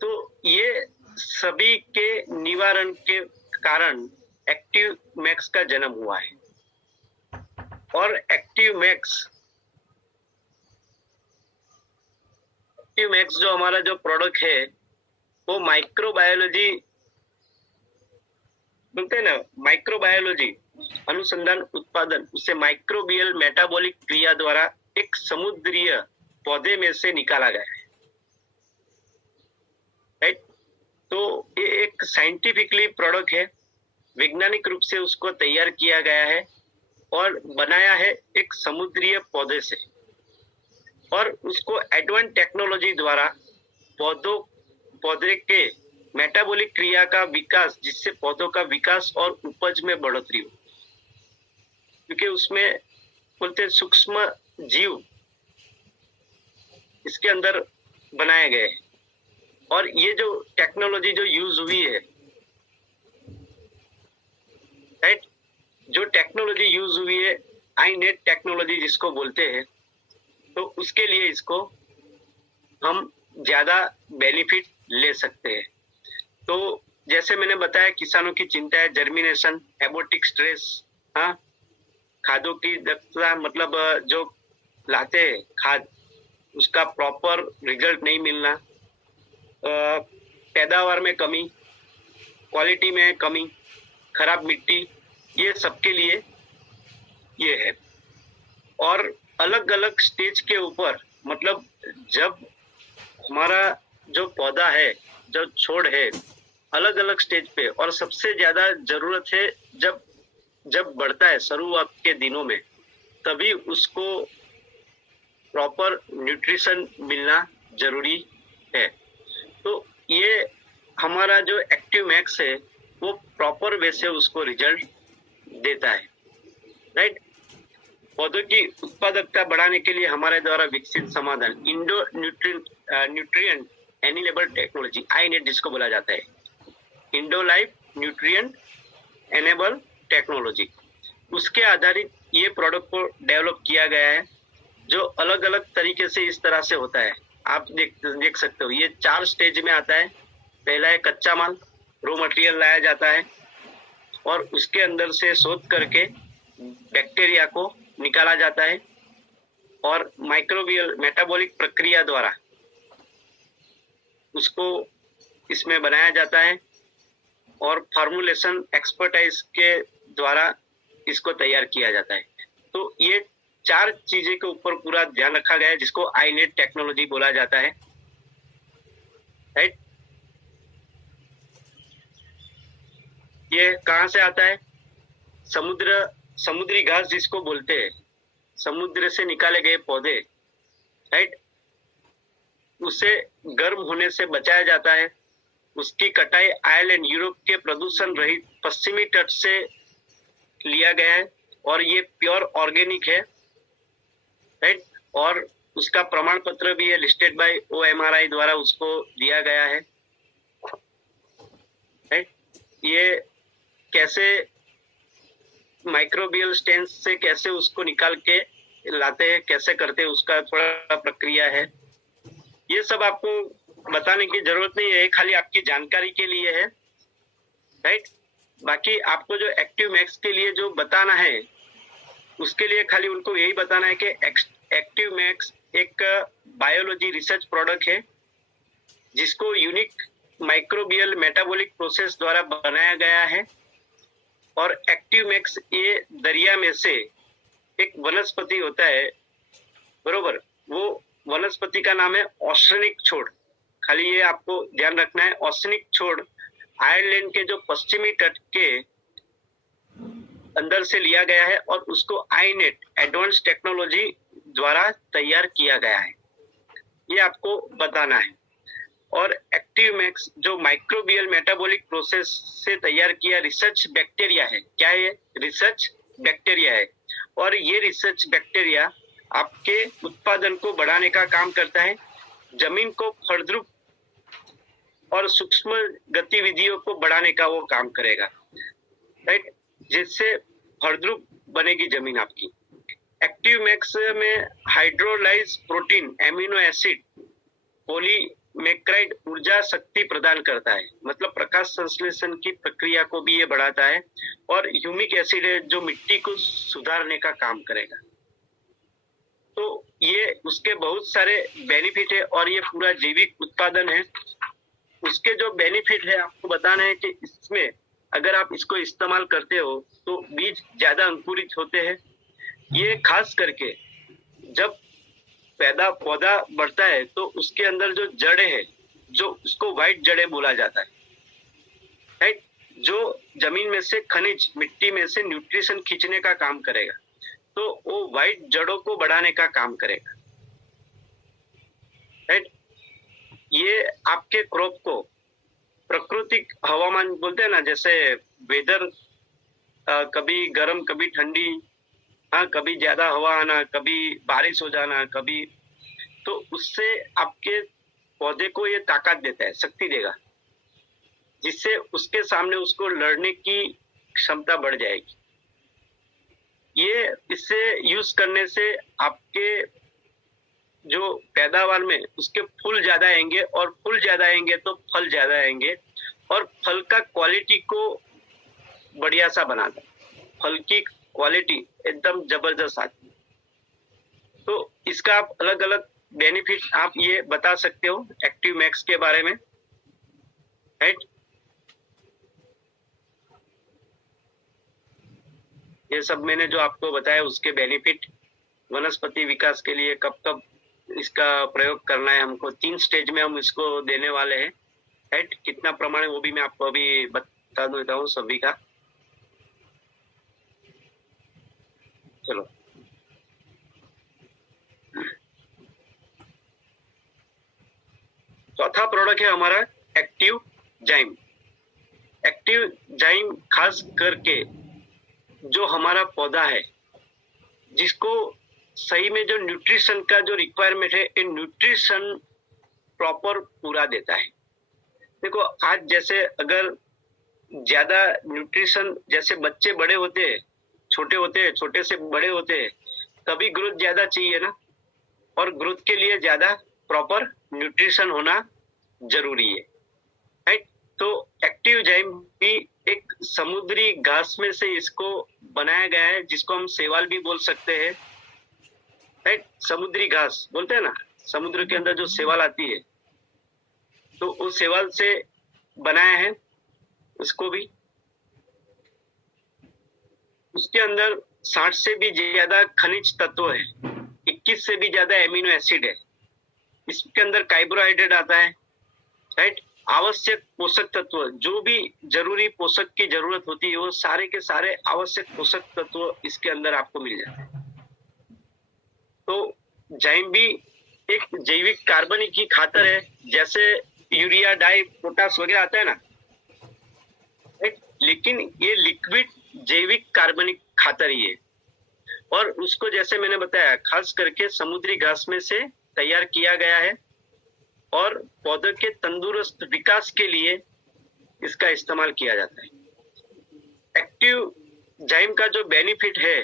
तो ये सभी के निवारण के कारण एक्टिव मैक्स का जन्म हुआ है। और एक्टिव मैक्स जो हमारा जो प्रोडक्ट है वो माइक्रोबायोलॉजी बोलते हैं ना, माइक्रोबायोलॉजी अनुसंधान उत्पादन, उससे माइक्रोबियल मेटाबॉलिक क्रिया द्वारा एक समुद्रीय पौधे में से निकाला गया है। राइट। तो ये एक साइंटिफिकली प्रोडक्ट है, वैज्ञानिक रूप से उसको तैयार किया गया है और बनाया है एक समुद्रीय पौधे से, और उसको एडवांस टेक्नोलॉजी द्वारा पौधे के मेटाबॉलिक क्रिया का विकास, जिससे पौधों का विकास और उपज में बढ़ोतरी हो, क्योंकि उसमें बोलते सूक्ष्म जीव इसके अंदर बनाए गए। और ये जो टेक्नोलॉजी जो यूज हुई है, राइट, जो टेक्नोलॉजी यूज हुई है आईनेट टेक्नोलॉजी जिसको बोलते हैं, तो उसके लिए इसको हम ज्यादा बेनिफिट ले सकते हैं। तो जैसे मैंने बताया, किसानों की चिंता है जर्मिनेशन, एबोटिक स्ट्रेस, हाँ, खादों की दक्षता, मतलब जो लाते हैं खाद उसका प्रॉपर रिजल्ट नहीं मिलना, पैदावार में कमी, क्वालिटी में कमी, खराब मिट्टी, ये सबके लिए ये है। और अलग अलग स्टेज के ऊपर, मतलब जब हमारा जो पौधा है, जो छोड़ है, अलग अलग स्टेज पे, और सबसे ज्यादा जरूरत है जब बढ़ता है शुरुआत के दिनों में, तभी उसको प्रॉपर न्यूट्रिशन मिलना जरूरी है। तो ये हमारा जो एक्टिव मैक्स है वो प्रॉपर वे से उसको रिजल्ट देता है। राइट। पौधों की उत्पादकता बढ़ाने के लिए हमारे द्वारा विकसित समाधान इंडो न्यूट्रिएंट एनेबल टेक्नोलॉजी, आईनेट जिसको बोला जाता है, Indo life nutrient enable technology, उसके आधारित ये प्रोडक्ट को डेवलप किया गया है, जो अलग अलग तरीके से इस तरह से होता है। आप देख सकते हो, ये 4 स्टेज में आता है। पहला है कच्चा माल, रॉ मटेरियल लाया जाता है, और उसके अंदर से शोध करके बैक्टीरिया को निकाला जाता है, और माइक्रोबियल मेटाबॉलिक प्रक्रिया द्वारा उसको इसमें बनाया जाता है, और फार्मूलेशन एक्सपर्टाइज के द्वारा इसको तैयार किया जाता है। तो ये 4 चीजें के ऊपर पूरा ध्यान रखा गया है, जिसको आईनेट टेक्नोलॉजी बोला जाता है। राइट। ये कहां से आता है? समुद्री घास जिसको बोलते हैं, समुद्र से निकाले गए पौधे, राइट, उसे गर्म होने से बचाया जाता है। उसकी कटाई आयरलैंड, यूरोप के प्रदूषण रहित पश्चिमी तट से लिया गया है, और ये प्योर ऑर्गेनिक है। राइट। और उसका प्रमाण पत्र भी है, लिस्टेड बाय OMRI द्वारा उसको दिया गया है। राइट। ये कैसे माइक्रोबियल स्टेन्स से कैसे उसको निकाल के लाते हैं, कैसे करते हैं, उसका थोड़ा प्रक्रिया है। ये सब आपको बताने की जरूरत नहीं है, खाली आपकी जानकारी के लिए है। राइट। बाकी आपको जो एक्टिव मैक्स के लिए जो बताना है, उसके लिए खाली उनको यही बताना है कि एक्टिव मैक्स एक बायोलॉजी रिसर्च प्रोडक्ट है, जिसको यूनिक माइक्रोबियल मेटाबॉलिक प्रोसेस द्वारा बनाया गया है। और एक्टिव मैक्स ये दरिया में से एक वनस्पति होता है, बरोबर, वो वनस्पति का नाम है ऑर्सेनिक छोड़। खाली ये आपको ध्यान रखना है, ऑर्सेनिक छोड़ आयरलैंड के जो पश्चिमी तट के अंदर से लिया गया है, और उसको आईनेट एडवांस टेक्नोलॉजी द्वारा तैयार किया गया है, ये आपको बताना है। और एक्टिव मैक्स जो माइक्रोबियल मेटाबॉलिक प्रोसेस से तैयार किया रिसर्च बैक्टीरिया है। क्या है? रिसर्च बैक्टीरिया है। और ये रिसर्च बैक्टीरिया आपके उत्पादन को बढ़ाने का काम करता है, जमीन को फलद्रुप और सूक्ष्म गतिविधियों को बढ़ाने का वो काम करेगा। राइट। जिससे फलद्रुप बनेगी जमीन आपकी। एक्टिव मैक्स में हाइड्रोलाइज प्रोटीन, एमिनो एसिड, पॉलीमेक्राइड ऊर्जा शक्ति प्रदान करता है, मतलब प्रकाश संश्लेषण की प्रक्रिया को भी ये बढ़ाता है, और ह्यूमिक एसिड है जो मिट्टी को सुधारने का काम करेगा। तो ये उसके बहुत सारे बेनिफिट है, और ये पूरा जैविक उत्पादन है। उसके जो बेनिफिट है आपको बताना है कि इसमें अगर आप इसको इस्तेमाल करते हो तो बीज ज्यादा अंकुरित होते हैं। ये खास करके जब पौधा बढ़ता है तो उसके अंदर जो जड़ें है, जो उसको व्हाइट जड़ें बोला जाता है, राइट, जो जमीन में से खनिज, मिट्टी में से न्यूट्रिशन खींचने का काम करेगा, तो वो व्हाइट जड़ों को बढ़ाने का काम करेगा, राइट। ये आपके क्रॉप को प्राकृतिक हवामान बोलते हैं ना, जैसे वेदर, कभी गर्म कभी ठंडी, हाँ, कभी ज्यादा हवा आना, कभी बारिश हो जाना, कभी, तो उससे आपके पौधे को ये ताकत देता है, शक्ति देगा, जिससे उसके सामने उसको लड़ने की क्षमता बढ़ जाएगी। ये इससे यूज करने से आपके जो पैदावार में उसके फूल ज्यादा आएंगे, और फूल ज्यादा आएंगे तो फल ज्यादा आएंगे, और फल का क्वालिटी को बढ़िया सा बनाता है, फल की क्वालिटी एकदम जबरदस्त आती है। तो इसका आप अलग अलग बेनिफिट आप ये बता सकते हो एक्टिव मैक्स के बारे में, राइट। ये सब मैंने जो आपको बताया उसके बेनिफिट, वनस्पति विकास के लिए कब कब इसका प्रयोग करना है हमको, 3 स्टेज में हम इसको देने वाले हैं, राइट। कितना प्रमाण है वो भी मैं आपको अभी बता देता हूँ सभी का। चलो, चौथा प्रोडक्ट है हमारा एक्टिव जाइम। एक्टिव जाइम खास करके जो हमारा पौधा है, जिसको सही में जो न्यूट्रिशन का जो रिक्वायरमेंट है, इन न्यूट्रिशन प्रॉपर पूरा देता है। देखो, आज जैसे अगर ज्यादा न्यूट्रिशन, जैसे बच्चे बड़े होते हैं, छोटे से बड़े होते हैं, तभी ग्रोथ ज्यादा चाहिए ना, और ग्रोथ के लिए ज्यादा प्रॉपर न्यूट्रिशन होना जरूरी है, राइट। तो एक्टिव जाइम भी एक समुद्री घास में से इसको बनाया गया है, जिसको हम शैवाल भी बोल सकते हैं, राइट। समुद्री घास बोलते हैं ना, समुद्र के अंदर जो शैवाल आती है, तो उस शैवाल से बनाया है उसको भी। उसके अंदर 60 से भी ज्यादा खनिज तत्व है, 21 से भी ज्यादा एमिनो एसिड है, इसके अंदर कार्बोहाइड्रेट आता है, राइट। आवश्यक पोषक तत्व, जो भी जरूरी पोषक की जरूरत होती है, वो सारे के सारे आवश्यक पोषक तत्व इसके अंदर आपको मिल जाते हैं। तो जाइम भी एक जैविक कार्बनिक की खातर है, जैसे यूरिया, डाई, पोटास वगैरह आता है ना, लेकिन ये लिक्विड जैविक कार्बनिक खातर ही है, और उसको जैसे मैंने बताया खास करके समुद्री घास में से तैयार किया गया है, और पौधे के तंदुरुस्त विकास के लिए इसका इस्तेमाल किया जाता है। एक्टिव जाइम का जो बेनिफिट है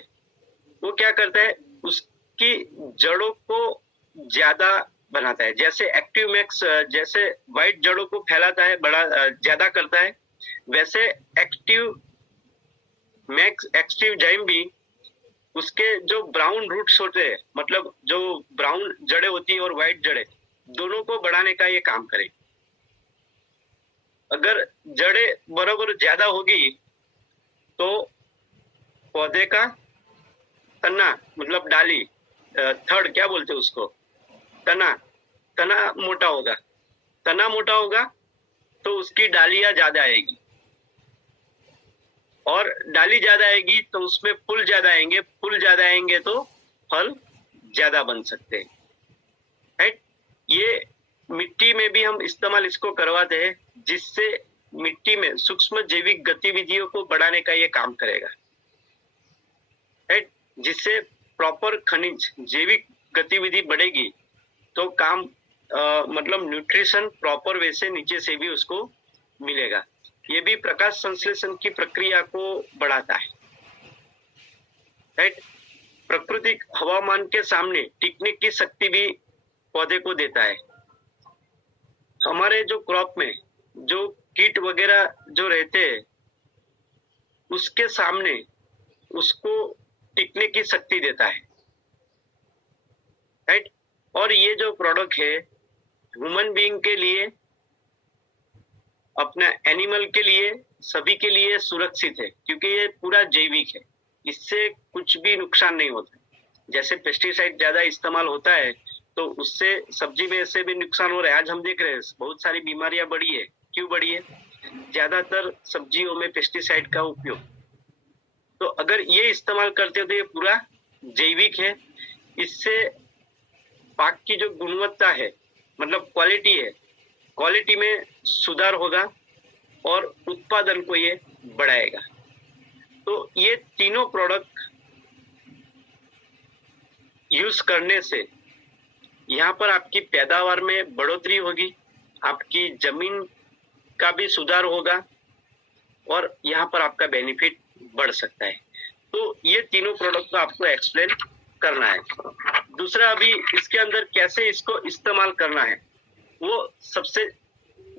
वो क्या करता है, उसकी जड़ों को ज्यादा बनाता है। जैसे एक्टिव मैक्स जैसे व्हाइट जड़ों को फैलाता है, बड़ा ज्यादा करता है, वैसे एक्टिव जाइम भी उसके जो ब्राउन रूट्स होते हैं, मतलब जो ब्राउन जड़ें होती है और व्हाइट जड़ें, दोनों को बढ़ाने का ये काम करे। अगर जड़ें बराबर ज्यादा होगी तो पौधे का तना, मतलब डाली, थड़ क्या बोलते हैं उसको, तना मोटा होगा। तना मोटा होगा तो उसकी डालियां ज्यादा आएगी, और डाली ज्यादा आएगी तो उसमें फूल ज्यादा आएंगे, फूल ज्यादा आएंगे तो फल ज्यादा बन सकते हैं, राइट। ये मिट्टी में भी हम इस्तेमाल इसको करवाते हैं, जिससे मिट्टी में सूक्ष्म जैविक गतिविधियों को बढ़ाने का ये काम करेगा, राइट। जिससे प्रॉपर खनिज जैविक गतिविधि बढ़ेगी तो काम मतलब न्यूट्रिशन प्रॉपर वे से नीचे से भी उसको मिलेगा। ये भी प्रकाश संश्लेषण की प्रक्रिया को बढ़ाता है, राइट। प्राकृतिक हवामान के सामने टिकने की शक्ति भी पौधे को देता है। हमारे जो क्रॉप में जो कीट वगैरह जो रहते हैं उसके सामने उसको टिकने की शक्ति देता है, राइट। और ये जो प्रोडक्ट है ह्यूमन बीइंग के लिए, अपना एनिमल के लिए, सभी के लिए सुरक्षित है, क्योंकि ये पूरा जैविक है, इससे कुछ भी नुकसान नहीं होता। जैसे पेस्टिसाइड ज्यादा इस्तेमाल होता है तो उससे सब्जी में से भी नुकसान हो रहा है। आज हम देख रहे हैं बहुत सारी बीमारियां बढ़ी है। क्यों बढ़ी है? ज्यादातर सब्जियों में पेस्टिसाइड का उपयोग। तो अगर ये इस्तेमाल करते हो तो ये पूरा जैविक है, इससे पाक की जो गुणवत्ता है, मतलब क्वालिटी है, क्वालिटी में सुधार होगा और उत्पादन को ये बढ़ाएगा। तो ये तीनों प्रोडक्ट यूज करने से यहाँ पर आपकी पैदावार में बढ़ोतरी होगी, आपकी जमीन का भी सुधार होगा और यहाँ पर आपका बेनिफिट बढ़ सकता है। तो ये तीनों प्रोडक्ट को आपको एक्सप्लेन करना है। दूसरा, अभी इसके अंदर कैसे इसको इस्तेमाल करना है वो सबसे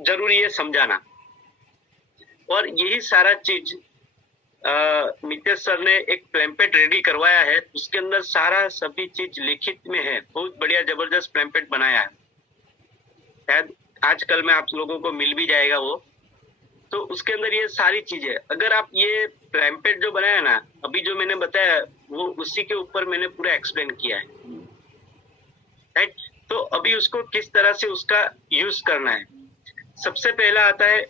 जरूरी है समझाना। और यही सारा चीज मितेश सर ने एक प्लेम्पेट रेडी करवाया है, उसके अंदर सारा सभी चीज लिखित में है। बहुत बढ़िया जबरदस्त प्लेम्पेट बनाया है, शायद आजकल में आप लोगों को मिल भी जाएगा वो। तो उसके अंदर ये सारी चीजें, अगर आप ये प्लेम्पेट जो बनाया ना, अभी जो मैंने बताया वो उसी के ऊपर मैंने पूरा एक्सप्लेन किया है, राइट। तो अभी उसको किस तरह से उसका यूज करना है। सबसे पहला आता है,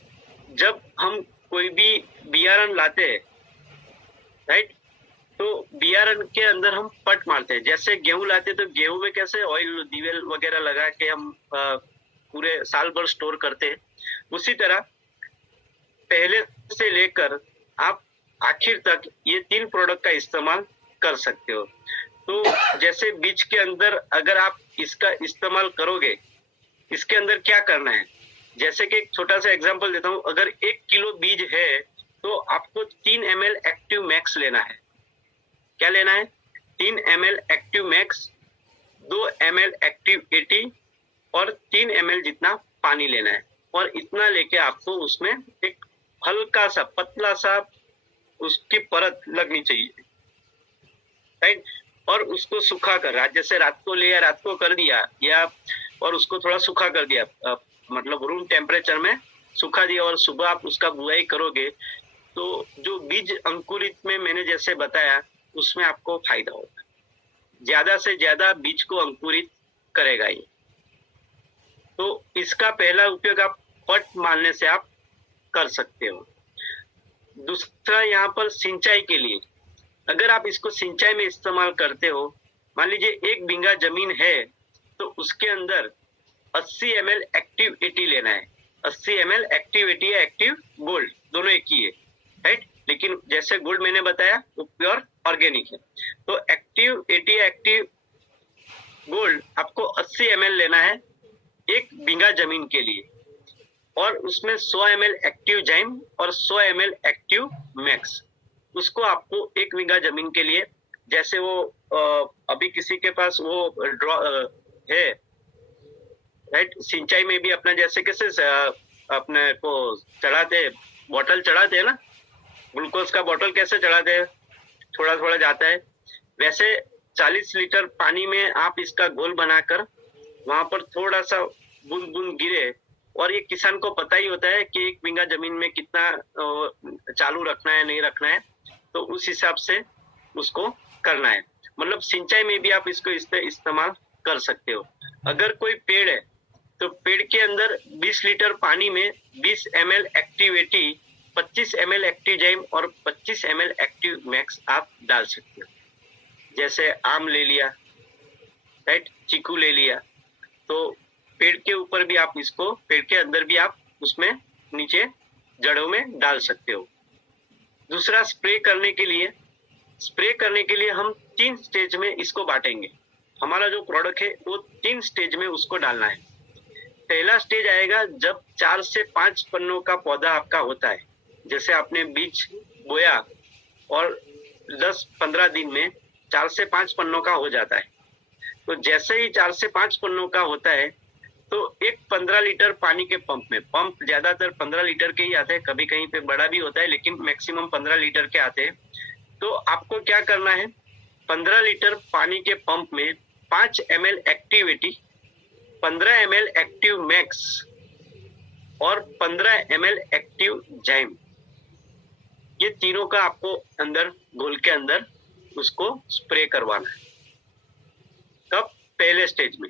जब हम कोई भी बियारण लाते हैं, राइट, तो बियारण के अंदर हम पट मारते हैं। जैसे गेहूं लाते हैं तो गेहूं में कैसे ऑयल दीवेल वगैरह लगा के हम पूरे साल भर स्टोर करते हैं, उसी तरह पहले से लेकर आप आखिर तक ये 3 प्रोडक्ट का इस्तेमाल कर सकते हो। तो जैसे बीज के अंदर अगर आप इसका इस्तेमाल करोगे, इसके अंदर क्या करना है, जैसे कि एक छोटा सा एग्जांपल देता हूं। अगर 1 किलो बीज है तो आपको 3 ml एक्टिव मैक्स लेना है। क्या लेना है? 3 ml active max, 2 ml active 80 और 3 ml जितना पानी लेना है। और इतना लेके आपको उसमें एक हल्का सा पतला सा उसकी परत लगनी चाहिए, राइट। और उसको सुखा कर, जैसे रात को लिया, रात को कर दिया, या और उसको थोड़ा सूखा कर दिया, मतलब रूम टेम्परेचर में सुखा दिया, और सुबह आप उसका बुआई करोगे तो जो बीज अंकुरित में मैंने जैसे बताया उसमें आपको फायदा होगा। ज्यादा से ज्यादा बीज को अंकुरित करेगा ये। तो इसका पहला उपयोग आप पट मारने से आप कर सकते हो। दूसरा, यहाँ पर सिंचाई के लिए, अगर आप इसको सिंचाई में इस्तेमाल करते हो, मान लीजिए 1 बीघा जमीन है तो उसके अंदर 80 ml एक्टिव 80 लेना है। 80 ml एक्टिव 80 या एक्टिव गोल्ड, दोनों एक ही है, राइट। लेकिन जैसे गोल्ड मैंने बताया वो प्योर ऑर्गेनिक है। तो एक्टिव 80 या एक्टिव गोल्ड आपको 80 ml लेना है 1 बीघा जमीन के लिए, और उसमें 100 ml एक्टिव जाइम और 100 ml एक्टिव मैक्स, उसको आपको 1 बीघा जमीन के लिए, जैसे वो अभी किसी के पास वो है, राइट, सिंचाई में भी अपना जैसे कैसे अपने को चढ़ाते, बोतल चढ़ाते हैं ना, ग्लूकोज का बोतल कैसे चढ़ाते हैं, थोड़ा थोड़ा जाता है, वैसे 40 लीटर पानी में आप इसका घोल बनाकर वहां पर थोड़ा सा बूंद बूंद गिरे, और ये किसान को पता ही होता है कि 1 बीघा जमीन में कितना चालू रखना है, नहीं रखना है, तो उस हिसाब से उसको करना है। मतलब सिंचाई में भी आप इसको इस्तेमाल कर सकते हो। अगर कोई पेड़ है तो पेड़ के अंदर 20 लीटर पानी में 20 ml एक्टिव 80, 25 ml एक्टिव जाइम और 25 ml एक्टिव मैक्स आप डाल सकते हो। जैसे आम ले लिया, राइट, चीकू ले लिया, तो पेड़ के ऊपर भी आप इसको, पेड़ के अंदर भी आप उसमें नीचे जड़ों में डाल सकते हो। दूसरा, स्प्रे करने के लिए हम 3 स्टेज में इसको बांटेंगे। हमारा जो प्रोडक्ट है वो 3 स्टेज में उसको डालना है। पहला स्टेज आएगा जब 4 से 5 पन्नों का पौधा आपका होता है। जैसे आपने बीज बोया और 10-15 दिन में 4 से 5 पन्नों का हो जाता है। तो जैसे ही 4 से 5 पन्नों का होता है तो एक 15 लीटर पानी के पंप में, पंप ज्यादातर 15 लीटर के ही आते हैं, कभी कहीं पे बड़ा भी होता है लेकिन मैक्सिमम 15 लीटर के आते हैं। तो आपको क्या करना है, 15 लीटर पानी के पंप में 5 ml activity, 15 ml active max और 15 ml एक्टिव जाइम, ये तीनों का आपको अंदर घोल के अंदर उसको स्प्रे करवाना है। कब? पहले स्टेज में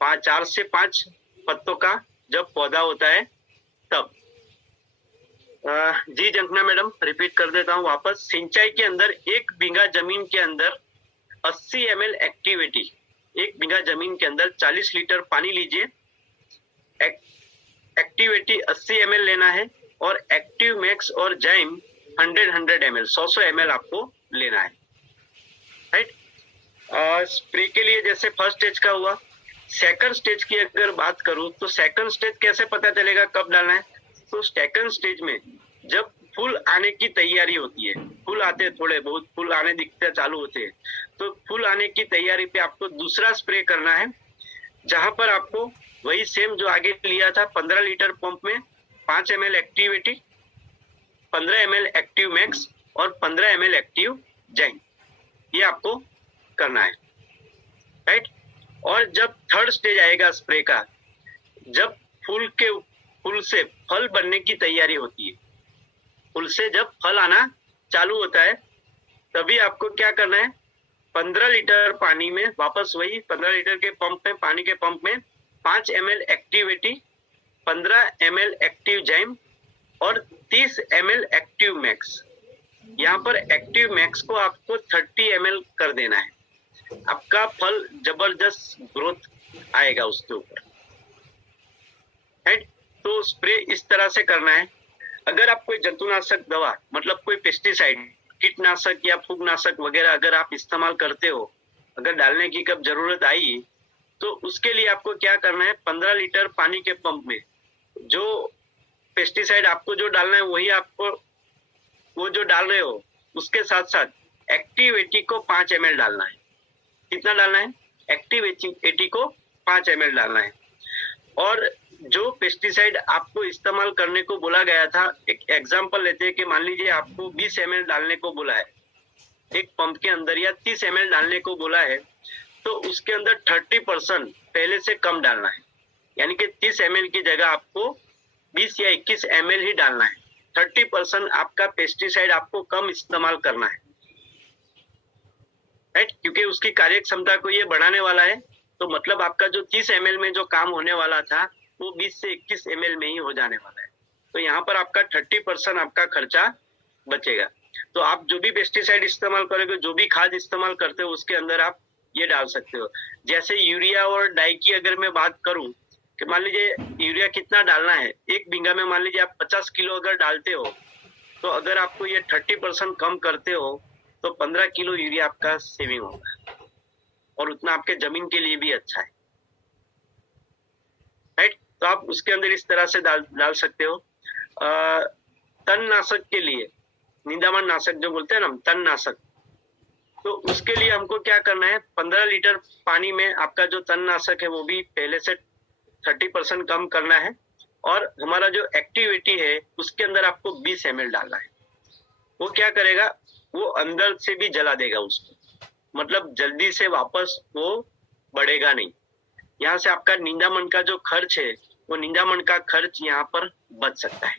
4 से 5 पत्तों का जब पौधा होता है तब। जी जंकना मैडम, रिपीट कर देता हूँ वापस। सिंचाई के अंदर 1 बीघा जमीन के अंदर 80 ml एक्टिविटी, 1 बीघा जमीन के अंदर 40 लीटर पानी लीजिए, एक्टिविटी 80 ml लेना है और एक्टिव मैक्स और जाइम 100 ml 100 ml आपको लेना है, राइट। स्प्रे के लिए जैसे फर्स्ट स्टेज का हुआ, सेकंड स्टेज की अगर बात करूं तो सेकंड स्टेज कैसे पता चलेगा कब डालना है? तो सेकंड स्टेज में जब फूल आने की तैयारी होती है, फूल आते हैं, थोड़े बहुत फूल आने दिखते चालू होते हैं, तो फूल आने की तैयारी पे आपको दूसरा स्प्रे करना है, जहां पर आपको वही सेम जो आगे लिया था 15 लीटर पंप में 5 ml activity, 15 ml active max और 15 ml एक्टिव जाइम, ये आपको करना है, राइट। और जब थर्ड स्टेज आएगा स्प्रे का, जब फूल से फल बनने की तैयारी होती है, फूल से जब फल आना चालू होता है, तभी आपको क्या करना है, 15 लीटर पानी में वापस वही 15 लीटर के पंप में, पानी के पंप में 5 ml एक्टिविटी, 15 ml एक्टिव जाइम और 30 ml एक्टिव मैक्स। यहाँ पर एक्टिव मैक्स को आपको 30 ml कर देना है, आपका फल जबरदस्त ग्रोथ आएगा उसके ऊपर, राइट। तो स्प्रे इस तरह से करना है। अगर आप कोई जंतुनाशक दवा, मतलब कोई पेस्टिसाइड, कीटनाशक या फूगनाशक वगैरह अगर आप इस्तेमाल करते हो, अगर डालने की कब जरूरत आई, तो उसके लिए आपको क्या करना है, 15 लीटर पानी के पंप में जो पेस्टिसाइड आपको जो डालना है वही आपको, वो जो डाल रहे हो उसके साथ साथ एक्टिविटी को 5 ml डालना है। कितना डालना है? एक्टिविटी को 5 ml डालना है। और जो पेस्टिसाइड आपको इस्तेमाल करने को बोला गया था, एक एग्जांपल लेते हैं कि मान लीजिए आपको 20 ml डालने को बोला है एक पंप के अंदर, या 30 ml डालने को बोला है, तो उसके अंदर 30% पहले से कम डालना है, यानी कि 30 ml की जगह आपको 20 या 21 ml ही डालना है। 30% आपका पेस्टिसाइड आपको कम इस्तेमाल करना है, राइट, क्योंकि उसकी कार्य क्षमता को ये बढ़ाने वाला है। तो मतलब आपका जो 30 ml में जो काम होने वाला था वो 20 से 21 ml में ही हो जाने वाला है। तो यहाँ पर आपका 30% आपका खर्चा बचेगा। तो आप जो भी पेस्टिसाइड इस्तेमाल करोगे, जो भी खाद इस्तेमाल करते हो, उसके अंदर आप ये डाल सकते हो। जैसे यूरिया और डाई की अगर मैं बात करूं कि मान लीजिए यूरिया कितना डालना है, 1 बीघा में मान लीजिए आप 50 किलो अगर डालते हो, तो अगर आपको ये 30% कम करते हो तो 15 किलो यूरिया आपका सेविंग होगा, और उतना आपके जमीन के लिए भी अच्छा है, राइट। तो आप उसके अंदर इस तरह से डाल सकते हो। तणनाशक के लिए, निंदामण नाशक जो बोलते हैं ना, तणनाशक, तो उसके लिए हमको क्या करना है, 15 लीटर पानी में आपका जो तणनाशक है वो भी पहले से 30% कम करना है, और हमारा जो एक्टिविटी है उसके अंदर आपको 20 ml डालना है। वो क्या करेगा, वो अंदर से भी जला देगा उसको, मतलब जल्दी से वापस वो बढ़ेगा नहीं। यहाँ से आपका निंदामण का जो खर्च है, वो निंदामण का खर्च यहाँ पर बच सकता है।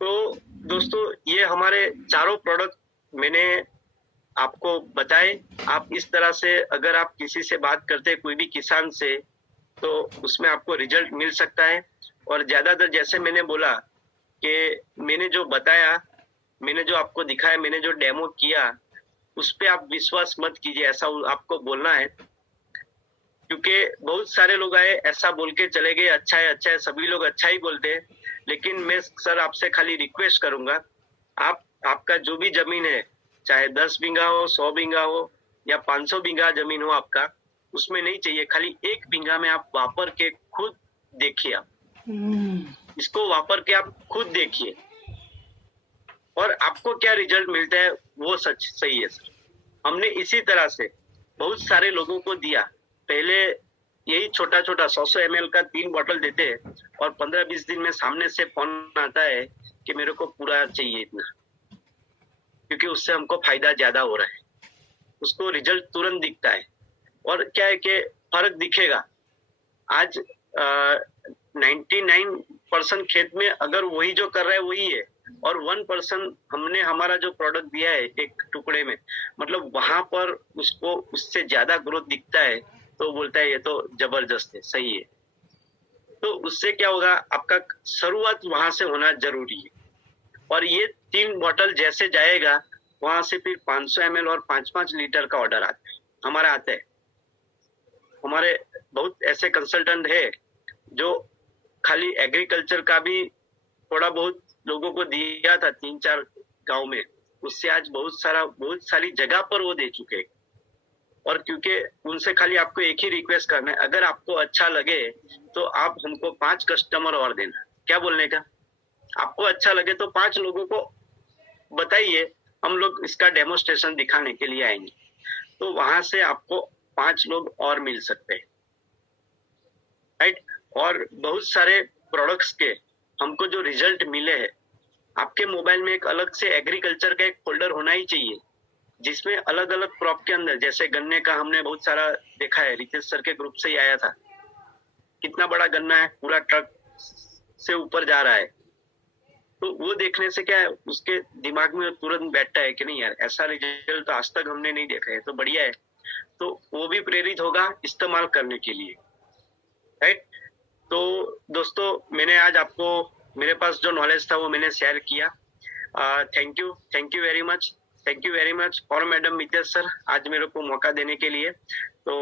तो दोस्तों, ये हमारे चारों प्रोडक्ट मैंने आपको बताए। आप इस तरह से अगर आप किसी से बात करते हैं, कोई भी किसान से, तो उसमें आपको रिजल्ट मिल सकता है। और ज्यादातर जैसे मैंने बोला कि मैंने जो बताया, मैंने जो आपको दिखाया, मैंने जो डेमो किया, उस पे आप विश्वास मत कीजिए, ऐसा आपको बोलना है। क्योंकि बहुत सारे लोग आए, ऐसा बोल के चले गए, अच्छा है अच्छा है, सभी लोग अच्छा ही बोलते हैं। लेकिन मैं सर आपसे खाली रिक्वेस्ट करूंगा, आपका जो भी जमीन है, चाहे 10 बीघा हो, 100 बीघा हो या 500 बीघा जमीन हो आपका, उसमें नहीं चाहिए, खाली 1 बीघा में आप वापर के खुद देखिए। आप इसको वापर के आप खुद देखिए, और आपको क्या रिजल्ट मिलता है वो सच सही है सर। हमने इसी तरह से बहुत सारे लोगों को दिया। पहले यही छोटा छोटा 100 ml का 3 बॉटल देते हैं और 15-20 दिन में सामने से फोन आता है कि मेरे को पूरा चाहिए इतना, क्योंकि उससे हमको फायदा ज्यादा हो रहा है, उसको रिजल्ट तुरंत दिखता है। और क्या है कि फर्क दिखेगा। आज 99% खेत में अगर वही जो कर रहा है वही है, और 1% हमने हमारा जो प्रोडक्ट दिया है एक टुकड़े में, मतलब वहां पर उसको उससे ज्यादा ग्रोथ दिखता है, तो बोलता है ये तो जबरदस्त है, सही है। तो उससे क्या होगा, आपका शुरुआत वहां से होना जरूरी है। और ये 3 बॉटल जैसे जाएगा वहां से फिर 500 ml और 5-5 लीटर का ऑर्डर आता है, हमारा आता है। हमारे बहुत ऐसे कंसल्टेंट है जो खाली एग्रीकल्चर का भी थोड़ा बहुत लोगों को दिया था 3-4 गांव में, उससे आज बहुत सारी जगह पर वो दे चुके हैं। और क्योंकि उनसे खाली आपको एक ही रिक्वेस्ट करना है, अगर आपको अच्छा लगे तो आप हमको 5 कस्टमर और देना। क्या बोलने का, आपको अच्छा लगे तो 5 लोगों को बताइए, हम लोग इसका डेमोस्ट्रेशन दिखाने के लिए आएंगे, तो वहां से आपको 5 लोग और मिल सकते हैं, राइट। और बहुत सारे प्रोडक्ट्स के हमको जो रिजल्ट मिले हैं, आपके मोबाइल में एक अलग से एग्रीकल्चर का एक फोल्डर होना ही चाहिए, जिसमें अलग अलग क्रॉप के अंदर, जैसे गन्ने का हमने बहुत सारा देखा है, रितेश सर के ग्रुप से ही आया था, कितना बड़ा गन्ना है, पूरा ट्रक से ऊपर जा रहा है। तो वो देखने से क्या है, उसके दिमाग में तुरंत बैठता है कि नहीं यार, ऐसा रिजल्ट तो आज तक हमने नहीं देखा है, तो बढ़िया है। तो वो भी प्रेरित होगा इस्तेमाल करने के लिए, राइट। तो दोस्तों, मैंने आज आपको मेरे पास जो नॉलेज था वो मैंने शेयर किया। थैंक यू वेरी मच और मैडम मितेश सर, आज मेरे को मौका देने के लिए। तो